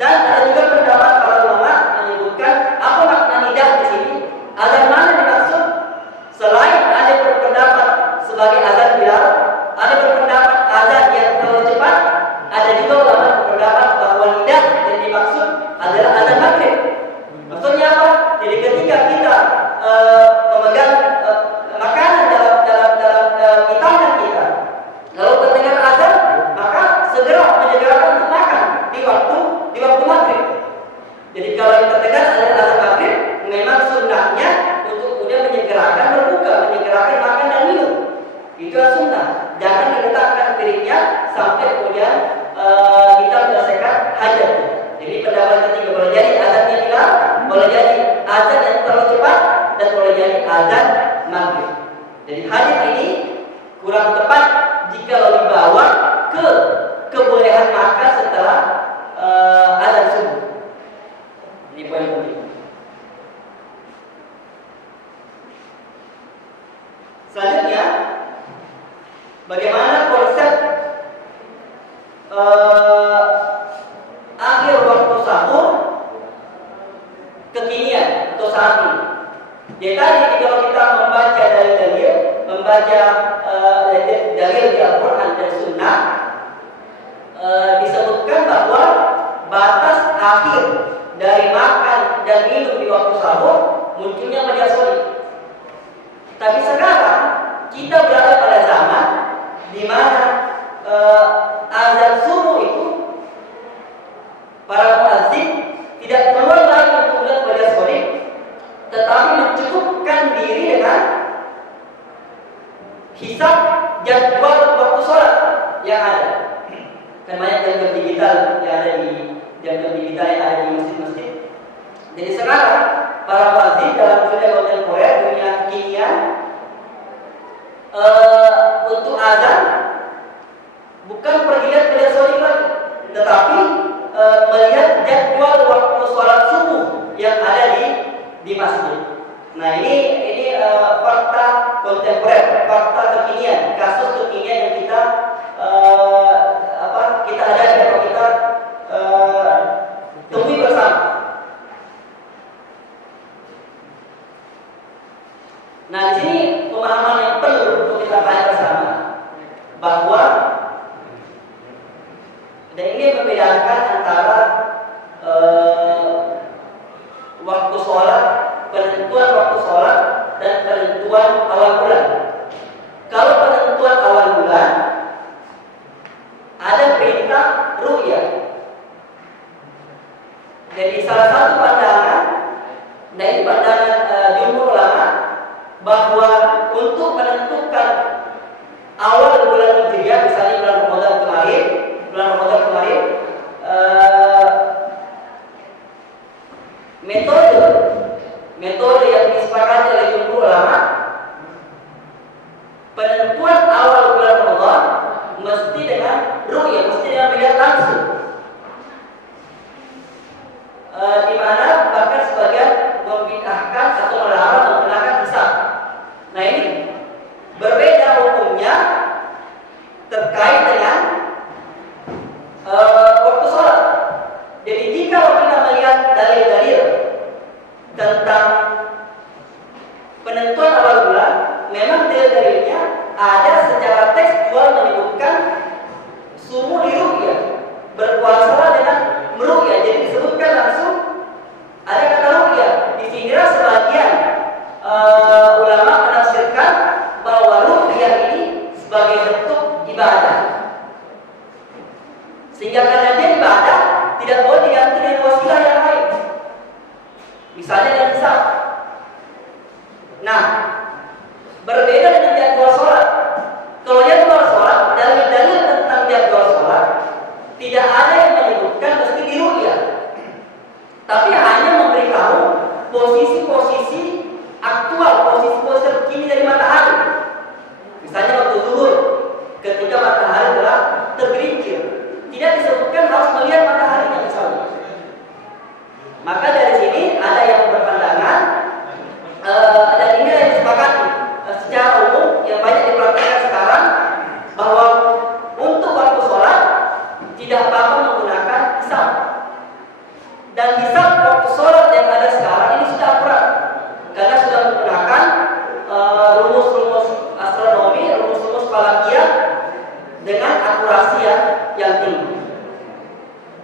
Dan ada juga pendapat para ulama menyebutkan apa makna nidah di sini. Azan mana dimaksud? Selain ada berpendapat sebagai azan Bilal, ada berpendapat azan yang terlalu cepat, ada juga ulama berpendapat bahwa nidah yang dimaksud adalah azan maghrib. Maksudnya apa? Jadi ketika kita memegang makanan dalam tangan kita, lalu terdengar azan, maka segera menyegerakan untuk makan di waktu maghrib. Jadi kalau yang terdengar adalah azan maghrib, memang sunnahnya untuk kemudian menyegerakan berbuka, menyegerakan makan dan minum. Itu sunnah. Jangan diletakkan piringnya sampai kemudian kita menyelesaikan hajat. Jadi pendapat ketiga, boleh jadi azannya Bilal, boleh jadi azan yang terlalu cepat, dan boleh jadi azan maghrib. Jadi hadis ini kurang tepat jika dibawa ke kebolehan makan setelah azan subuh. Ini poin penting. Selanjutnya, bagaimana konsep akhir waktu sahur kekinian atau saat ini? Jadi tadi kalau kita membaca dalil-dalil, dalil di Al-Quran dan Sunnah, disebutkan bahwa batas akhir dari makan dan minum di waktu sahur munculnya fajar sore. Tapi sekarang kita berada pada zaman di mana azan subuh itu para muazzin tidak keluar lagi untuk melihat fajar sore, tetapi mencukupkan diri dengan hisab jadwal waktu yang ada. Kan banyak jam-jam digital yang ada di masjid-masjid. Jadi sekarang para muadzin dalam dunia kontemporer, dunia kekinian, untuk azan bukan pergi lihat media sosial lagi, tetapi melihat jadwal waktu sholat subuh yang ada di masjid. Nah ini fakta kontemporer, fakta kekinian, kasus kekinian yang kita kita hadapi atau kita temui bersama. Nah di sini pemahaman yang perlu untuk kita pahami bersama bahwa dan ini membedakan antara waktu sholat, penentuan waktu sholat dan penentuan awal bulan. Kalau penentuan awal bulan ada perintah ru'yah. Jadi salah satu pandangan dari pandangan jumhur ulama bahwa untuk menentukan awal bulan Hijriah, misalnya bulan Ramadan kemarin, metode yang disepakati oleh jumhur ulama, penentuan awal bulan Ramadan mesti dengan ru'yah, mesti dengan melihat langsung. Di mana bahkan sebagian membid'ahkan atau melarang menggunakan hisab. Nah ini berbeda hukumnya terkait dengan waktu sholat. Jadi jika kita melihat dalil-dalil tentang penentuan awal bulan, memang dalil-dalilnya ada secara tekstual menyebutkan sumu di ru'yah, berpuasalah dengan meru'yah. Jadi disebutkan langsung ada kata ru'yah. Disinilah sebagian ulama menafsirkan bahwa ru'yah ini sebagai bentuk ibadah, sehingga karena dia ibadah tidak boleh diganti dengan wasilah yang lain, misalnya dengan hisab. Nah, berbeda dengan jadwal sholat. Kalau jadwal sholat, dalil-dalil tentang jadwal sholat tidak ada yang menyebutkan mesti diru'yah, tapi hanya memberitahu posisi-posisi aktual, posisi-posisi terkini dari matahari. Misalnya waktu zuhur, ketika matahari telah tergelincir, tidak disebutkan harus melihat mataharinya misalnya. Maka dari sini ada yang berpandangan dan ini yang disepakati secara umum yang banyak dipraktikkan sekarang, bahwa untuk waktu sholat tidak apa-apa menggunakan hisab. Dan hisab waktu sholat yang ada sekarang ini sudah akurat, karena sudah menggunakan rumus-rumus astronomi, rumus-rumus falakiyah dengan akurasi yang tinggi.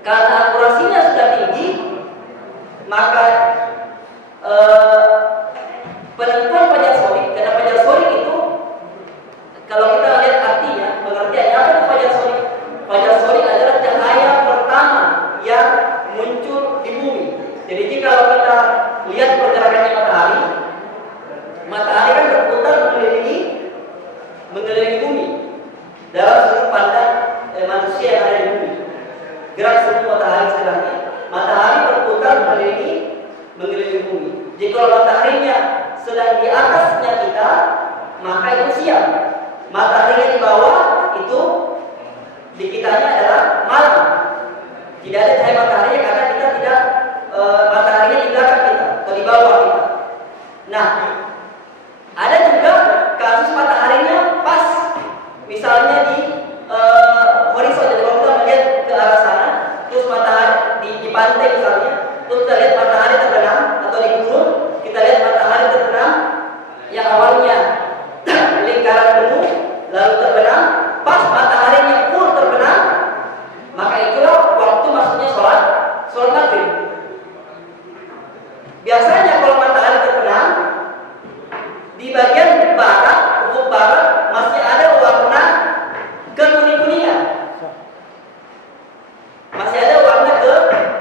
Karena akurasinya sudah tinggi, maka penentuan fajar sodik, karena fajar sodik itu kalau kita lihat artinya, pengertiannya apa itu fajar sodik? Fajar sodik adalah cahaya pertama yang muncul di bumi. Jadi jika kita lihat pergerakannya matahari kan berputar mengelilingi bumi dalam sudut pandang manusia yang ada di bumi. Gerak semua matahari setelahnya, matahari berputar mengelilingi bumi. Jika mataharinya sedang di atasnya kita, maka itu siang. Mataharinya di bawah, itu di kitanya adalah malam. Tidak ada cahaya matahari karena kita tidak mataharinya di belakang kita atau di bawah kita. Nah, ada juga kasus mataharinya pas, misalnya di horizon. Jadi kalau kita melihat ke arah sana, terus matahari di pantai misalnya, terus kita lihat matahari terbenam, atau di gunung kita lihat matahari terbenam yang awalnya lingkaran penuh lalu terbenam, pas mataharinya full terbenam, maka itulah waktu masuknya sholat maghrib. Biasanya kalau matahari terbenam di bagian barat, ufuk barat masih ada warna kekuning-kuningan, masih ada warna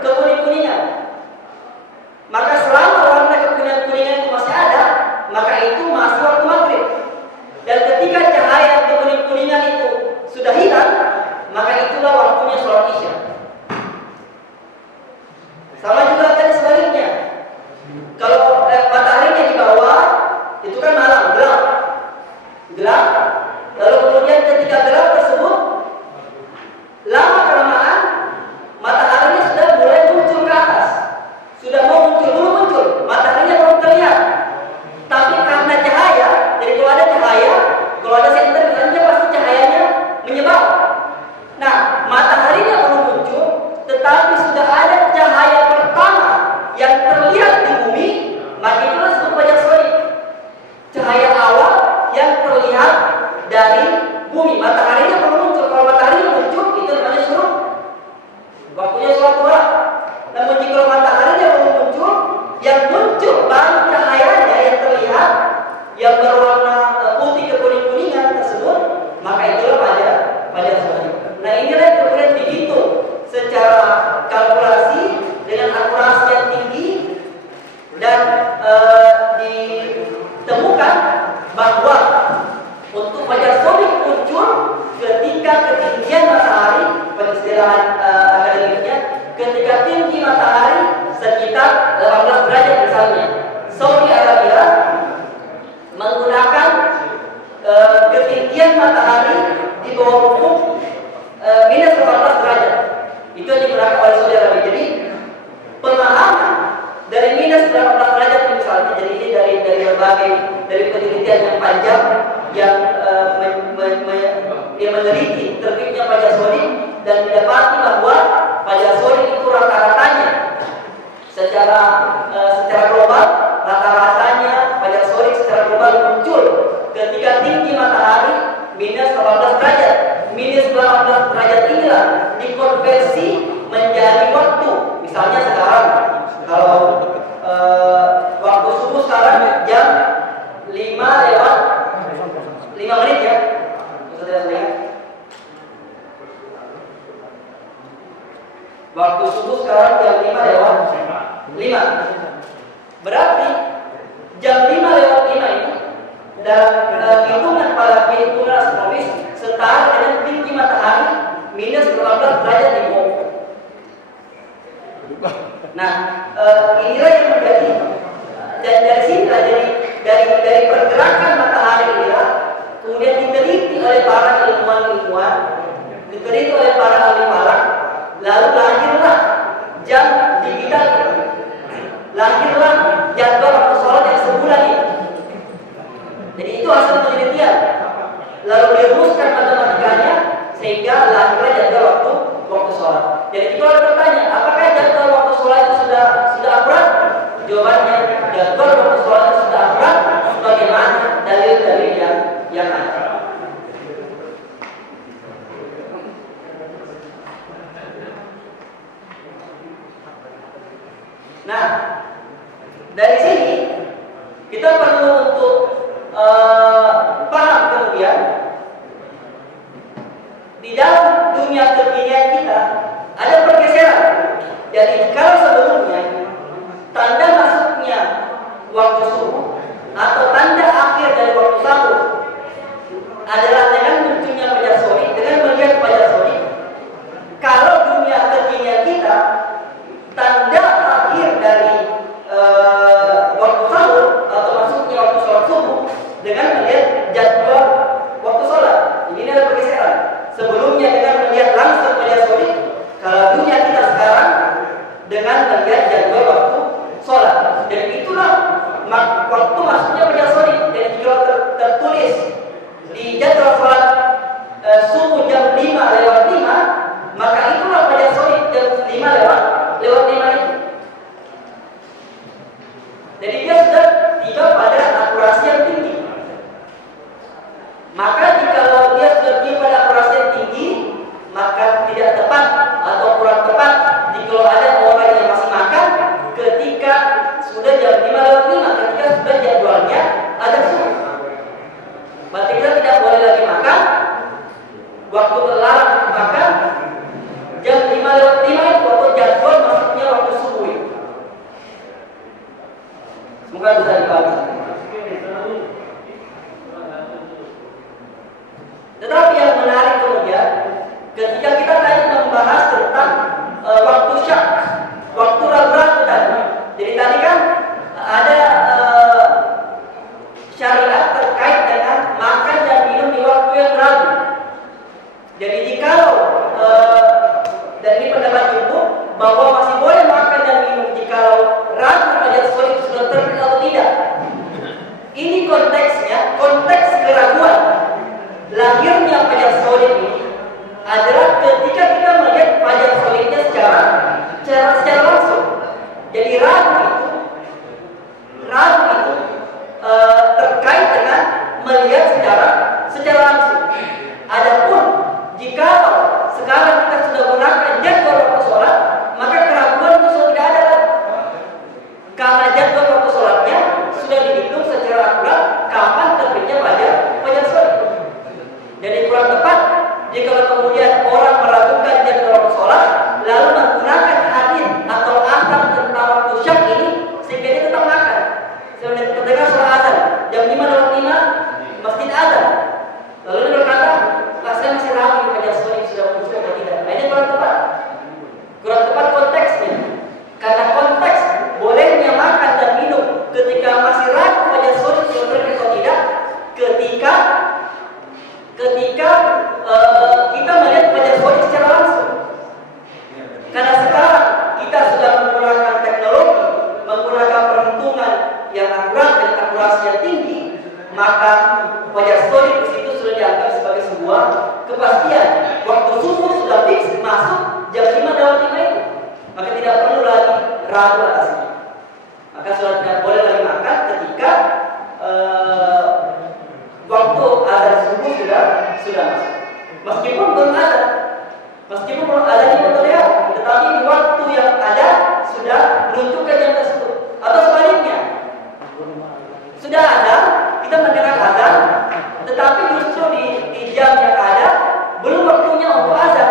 kekuning-kuningan. bumi, mataharinya belum muncul. Kalau matahari muncul, itu namanya syuruk. Waktunya sholat duha. Namun jika mataharinya belum muncul, yang muncul baru cahayanya yang terlihat, yang berwarna putih kekuning-kuningan tersebut, maka itulah fajar sholat. Nah inilah yang kemudian dihitung secara kalkulasi dengan akurasi yang tinggi dan ditemukan bahwa untuk fajar sholat muncul ketika ketinggian matahari, peristilahan akademiknya, ketika tinggi matahari sekitar 18 derajat misalnya. Saudi Arabia menggunakan ketinggian matahari di bawah ufuk minus 18 derajat. Itu yang digunakan oleh Saudi Arabia. Jadi pemahaman dari minus 18 derajat misalnya, jadi ini dari berbagai penelitian yang panjang yang meneliti terbitnya fajar shodiq dan didapati bahwa fajar shodiq itu rata-ratanya secara global, rata-ratanya fajar shodiq secara global muncul ketika tinggi matahari minus 18 derajat. Minus 18 derajat inilah dikonversi menjadi waktu. Misalnya sekarang kalau waktu subuh sekarang jam 5 lewat 5 menit ya. Waktu subuh sekarang jam 5 lewat 5. Berarti jam 5 lewat 5 ini dalam hitungan para perhitungan astronomis setara dengan tinggi matahari minus 18 derajat di bawah. Nah, inilah yang menjadi, dan dari sini dari pergerakan matahari inilah kemudian diteliti oleh para ilmuwan, diteliti oleh para ahli falak, lalu lahirlah jam digital itu, lahirlah jadwal waktu sholat yang sebulan ini. Jadi itu hasil penelitian, lalu dirumuskan matematikanya sehingga lahirlah jadwal waktu sholat. Jadi kita bertanya, apakah jadwal waktu sholat itu sudah akurat? Jawabannya, jadwal waktu sholat itu sudah akurat sebagaimana dalil-dalil yang ada. Nah, dari sini kita perlu untuk paham kemudian di dalam dunia kekinian kita ada pergeseran. Jadi kalau sebelumnya tanda masuknya waktu subuh atau tanda akhir dari waktu sahur adalah dengan munculnya fajar shodiq, dengan melihat fajar shodiq. Kalau dunia kekinian kita tanda akhir dari waktu sahur atau masuknya waktu sholat subuh dengan melihat jadwal waktu sholat. Ini adalah pergeseran. Sebelumnya dengan melihat langsung fajar shodiq, kalau dunia kita sekarang dengan melihat jadwal waktu sholat. Dan itulah waktu masuknya fajar shodiq. Dan jika tertulis di jadwal sholat subuh jam 5 lewat 5, maka itulah fajar shodiq jam 5 lewat 5 itu. Jadi dia sudah tiba pada akurasi yang tinggi. Maka jika dia sudah tiba pada akurasi yang tinggi, maka tidak tepat atau kurang tepat jika ada orang yang masih makan ketika sudah jam 5 lewat 5, ketika sudah jadwalnya ada subuh. Berarti kita tidak boleh lagi makan. Waktu terlarang makan jam 5 lewat 5 itu waktu jadwal masuknya waktu subuh. Semoga bisa dipahami. Tetapi yang menarik kemudian ketika kita tadi membahas tentang waktu syak, waktu ragu-ragu tadi. Jadi tadi kan ada syariat terkait dengan makan dan minum di waktu yang ragu. Jadi jikalau Jadi kalau kemudian orang meragukan jadwal sholat, lalu menggunakan hadis atau asar tentang waktu syak ini, sehingga dia tetap makan. Sebenarnya terdengar suara azan, jam 5:05 masjid azan. Lalu dia berkata, "Pak, saya masih ragu pada sholat sudah muncul atau tidak." Nah, ini kurang tepat. Kurang tepat konteksnya. Karena konteks bolehnya makan dan minum ketika masih ragu pada sholat sudah terbit atau tidak, ketika kita melihat pada sholat secara langsung. Karena sekarang kita sudah menggunakan teknologi, menggunakan perhitungan yang akurat dan akurasi yang tinggi, maka wajah sholat di situ sudah dianggap sebagai sebuah kepastian. Waktu subuh sudah fix masuk jam 5:05 itu, maka tidak perlu lagi ragu atasnya. Maka sudah tidak boleh lagi makan ketika waktu azan subuh sudah masuk. Meskipun belum ada di terlihat, tetapi di waktu yang ada sudah menunjukkan jam tersebut. Atau sebaliknya, sudah ada, kita mendengar azan, tetapi justru di jam yang ada belum waktunya untuk azan.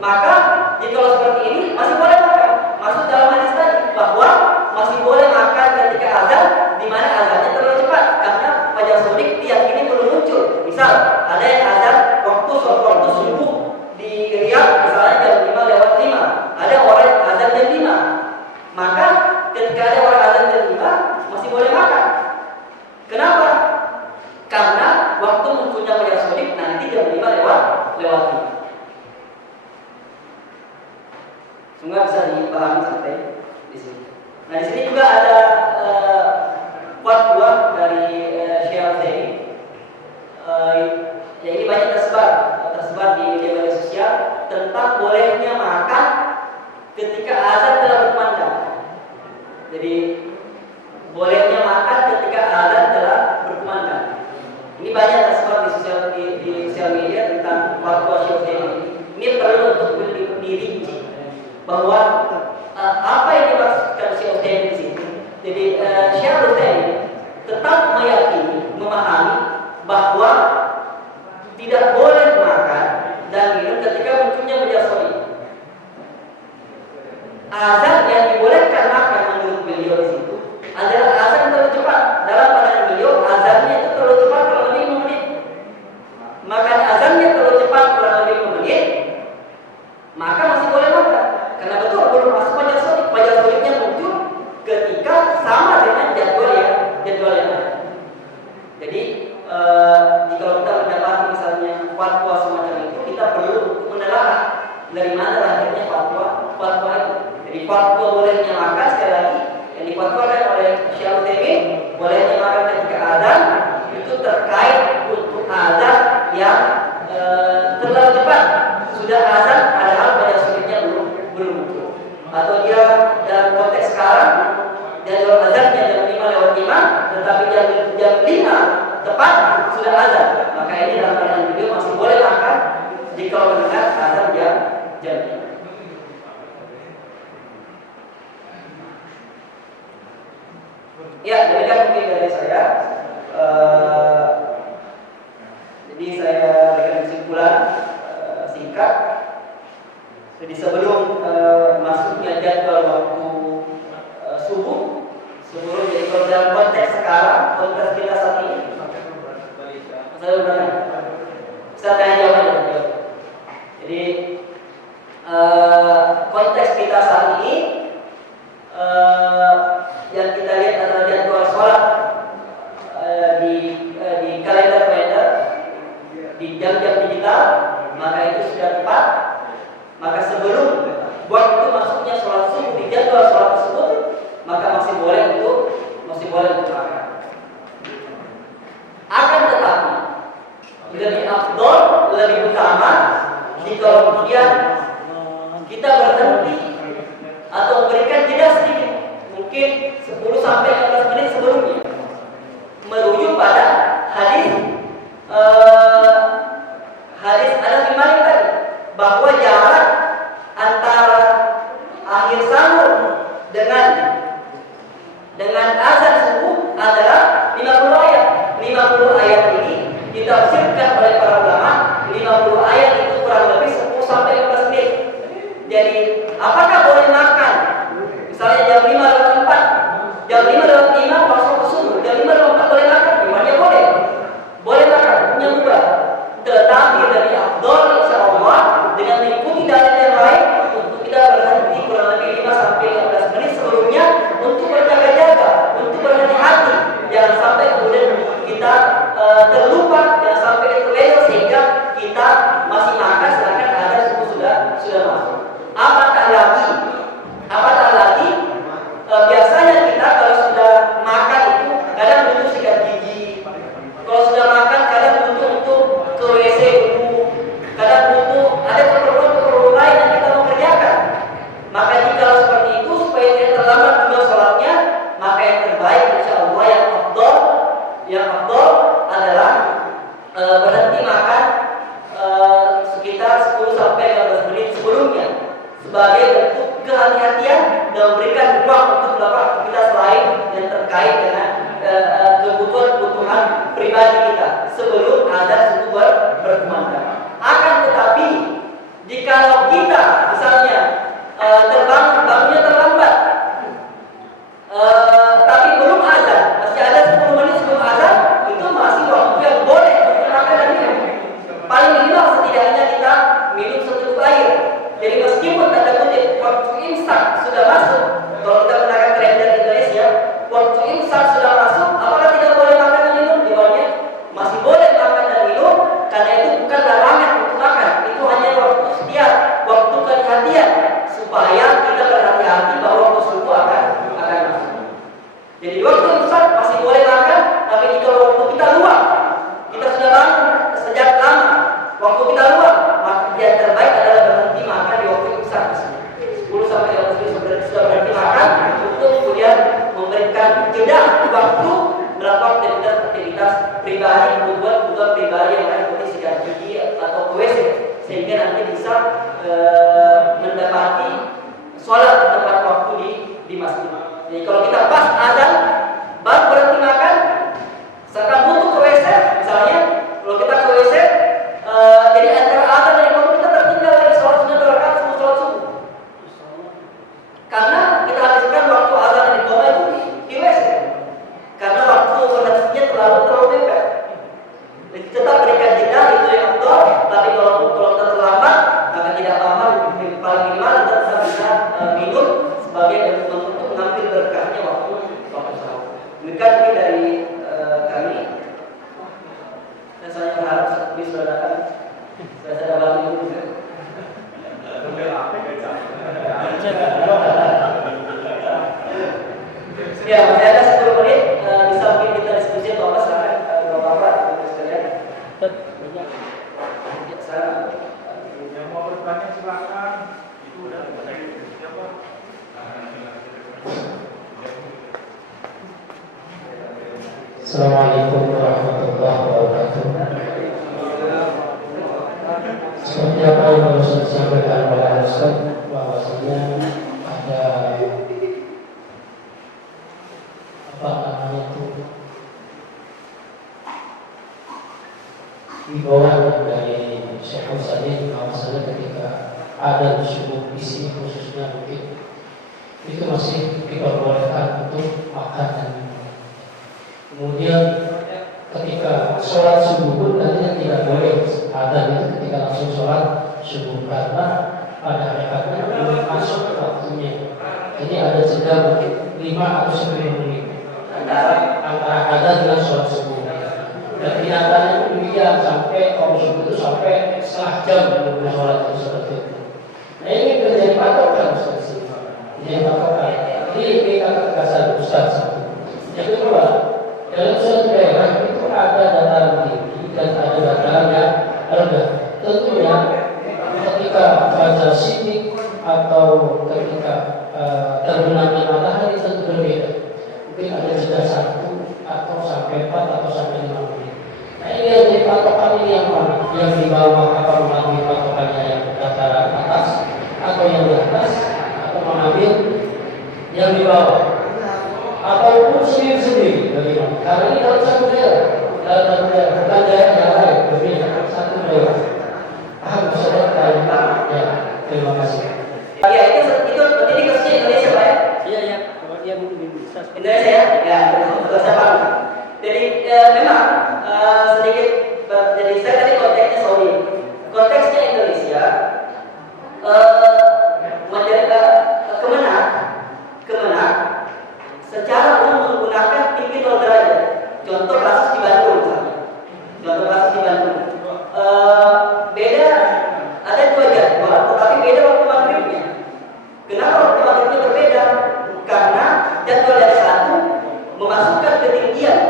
Maka jika seperti ini masih boleh makan. Masuk dalam hadis tadi bahwa masih boleh makan ketika azan, di mana azannya terlalu cepat karena fajar shadiq diyakini belum muncul. Misal ada yang azan waktu subuh di Riyadh misalnya jam 5:05, ada orang yang azan jam 5. Maka ketika ada orang azan jam 5 masih boleh makan. Kenapa? Karena waktu munculnya fajar shadiq nanti jam 5 lewat 5. Semoga bisa dipahami sampai di sini. Nah, di sini juga ada fatwa dari Syekh Al-Utsaimin. Ya, ini banyak tersebar di media sosial tentang bolehnya makan ketika azan telah berkumandang. Jadi bolehnya makan ketika azan telah berkumandang. Ini banyak tersebar di sosial media tentang fatwa Syekh Al-Utsaimin. Ini perlu untuk dirinci bahwa apa yang dimaksudkan Syekh Al-Utsaimin di sini. Jadi Syekh Al-Utsaimin tetap meyakini, memahami bahwa tidak boleh makan dan minum ketika munculnya fajar shadiq. Azan yang dibolehkan makan menurut beliau di situ adalah azan terlalu cepat. Dalam pandangan beliau, azannya itu terlalu cepat kurang lebih 5 menit. Maka azannya terlalu cepat kurang lebih 5 menit, maka masih boleh makan. Karena betul belum masuk fajar shadiq. Fajar shadiqnya muncul ketika sama dengan jadwal yang ada. Jadi jika kita mendapati misalnya fatwa semacam itu, kita perlu menelaah dari mana lahirnya fatwa itu. Jadi fatwa bolehnya makan, sekali lagi yang difatwakan oleh Syekh Al-Utsaimin, bolehnya makan ketika azan itu terkait untuk azan yang terlalu cepat. Sudah azan padahal fajar shadiqnya belum muncul. Atau dia dalam konteks sekarang jadwal azannya jam 5:05, tetapi jam 5 tepat sudah azan. Maka ini dalam pandangan beliau masih boleh makan jika mendengar azan jam 5. Ya, demikian mungkin dari saya. Jadi saya berikan kesimpulan singkat. Jadi sebelum masuknya jadwal waktu subuh, sebelum, jadi kalau dalam konteks sekarang, konteks kita saat ini, saya bertanya, saya tanya jawab aja. Jadi konteks kita saat ini yang kita lihat adalah jadwal sholat di kalender, di jam-jam digital, maka itu sudah tepat. Maka sebelum waktu masuknya sholat subuh di jadwal sholat tersebut, maka masih boleh untuk makan. Akan tetapi lebih afdol, lebih utama jika kemudian kita berhenti atau memberikan jeda sedikit, mungkin 10-15 menit sebelumnya, merujuk pada hadis Anas bin Malik tadi, bahwa jarak antara akhir sahur dengan azan subuh adalah 50 ayat. 50 ayat ini ditafsirkan oleh para ulama, 50 masih makan sedangkan azan subuh sudah masuk. Apatah lagi biasanya kita kalau sudah makan itu kadang butuh sikat gigi. Kalau sudah makan kadang butuh untuk ke WC dulu. Kadang butuh ada keperluan lain yang kita mau kerjakan. Maka jika seperti itu supaya tidak terlambat juga sholatnya, maka yang terbaik insya Allah yang afdol adalah berhenti makan sekitar 10 sampai 15 menit sebelumnya sebagai bentuk kehati-hatian dan memberikan ruang untuk melakukan aktivitas lain yang terkait dengan kebutuhan pribadi kita sebelum azan subuh berkumandang. Akan tetapi jikalau kita misalnya bangunnya terlambat, tapi belum azan, masih ada 10 menit sebelum azan, itu masih waktu yang boleh untuk makan dan minum. Paling minimal setidaknya kita minum seteguk air. Jadi meskipun tanda kutip waktu imsak sudah masuk, kalau kita menggunakan kalender Indonesia, waktu imsak sudah masuk, apakah tidak boleh makan dan minum? Jawabannya masih boleh makan dan minum, karena itu bukan larangan untuk makan. Itu hanya waktu ikhtiar, waktu kehati-hatian, supaya kita berhati-hati bahwa waktu subuh akan masuk. Jadi waktu imsak masih boleh makan, tapi jika waktu kita luang, kita sudah bangun sejak lama, waktu kita luang, maka yang terbaik adalah berhenti makan di waktu imsak. 10 sampai 15 menit sudah berhenti makan untuk kemudian memberikan jeda waktu melakukan aktivitas pribadi, kebutuhan pribadi yang lain seperti sikat gigi atau ke WC, sehingga nanti bisa mendapati sholat tepat waktu di masjid. Jadi kalau kita pas azan baru berhenti makan, misalkan butuh ke WC, misalnya kalau kita ke WC, jadi antara azan dan iqamah kita tertinggal lagi sholat sunnah 2 rakaat sebelum sholat subuh. Karena kita habiskan waktu azan dan iqamah itu di WC. Karena waktu kondisinya terlalu mepet. Jadi tetap berikan jeda, itu yang betul. Tapi kalau kita terlambat, maka tidak apa-apa. Paling minimal kita bisa minum sebagai bentuk untuk mengambil berkahnya waktu sahur. Demikian mungkin dari kami. Dan saya berharap bisa datang. Saya balik dulu. Ya, masih ada 10 menit. Bisa mungkin kita diskusi atau apa, silakan Bapak-bapak sekalian. Yang mau bertanya silakan. Itu udah siapa? Assalamualaikum warahmatullahi wabarakatuh. Seperti apa yang baru disampaikan oleh Ustaz, bahwasanya ada himbauan dari Syekh Husain bahwasanya ketika ada subuh di sini khususnya mungkin itu masih diperbolehkan untuk makan dan minum. Kemudian ketika sholat subuh pun nantinya tidak boleh ada itu ketika langsung sholat subuh karena pada hakikatnya belum masuk waktunya. Jadi ada jeda mungkin 5 atau 10 menit antara ada dengan sholat subuh. Dan kenyataannya demikian sampai kalau subuh itu sampai setengah jam menunggu sholat itu seperti itu. Nah ini menjadi patokan Ustaz. Menjadi patokan. Ini kata tegasan Ustaz satu. Yang kedua, dalam suatu daerah itu ada dataran tinggi dan ada dataran yang rendah. Tentunya ketika fajar sidik atau ketika terbenamnya matahari tentu berbeda. Mungkin ada jeda 1 atau sampai 4 atau sampai 5 menit. Nah ini yang jadi patokan ini yang mana? Yang di bawah apa mengambil patokannya yang dataran atas atau yang di atas atau mengambil yang di bawah ataupun sendiri-sendiri bagaimana? Karena ini dalam satu daerah, bukan daerah yang lain, berbeda satu daerah. Paham saudara? Ya, terima kasih. Ya itu berarti kasusnya Indonesia Pak ya? Iya ya, kalau dia mungkin bisa. Indonesia ya, betul saya paham. Jadi memang sedikit, jadi saya tadi konteksnya Saudi. beda waktu maghribnya. Kenapa waktu maghribnya berbeda? Karena jadwal yang satu memasukkan ketinggian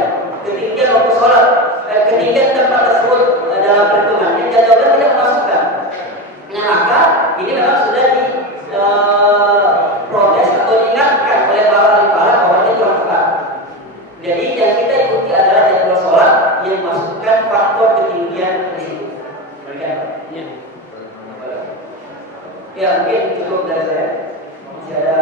waktu sholat, ketinggian tempat tersebut dalam perhitungannya, jadwalnya tidak memasukkan. Nah, maka ini memang sudah di protes atau diingatkan oleh para ahli falak bahwa ini kurang tepat. Jadi yang kita ikuti adalah jadwal sholat yang memasukkan faktor ketinggian tersebut. Ya. Ya, mungkin cukup dari saya. Masih ada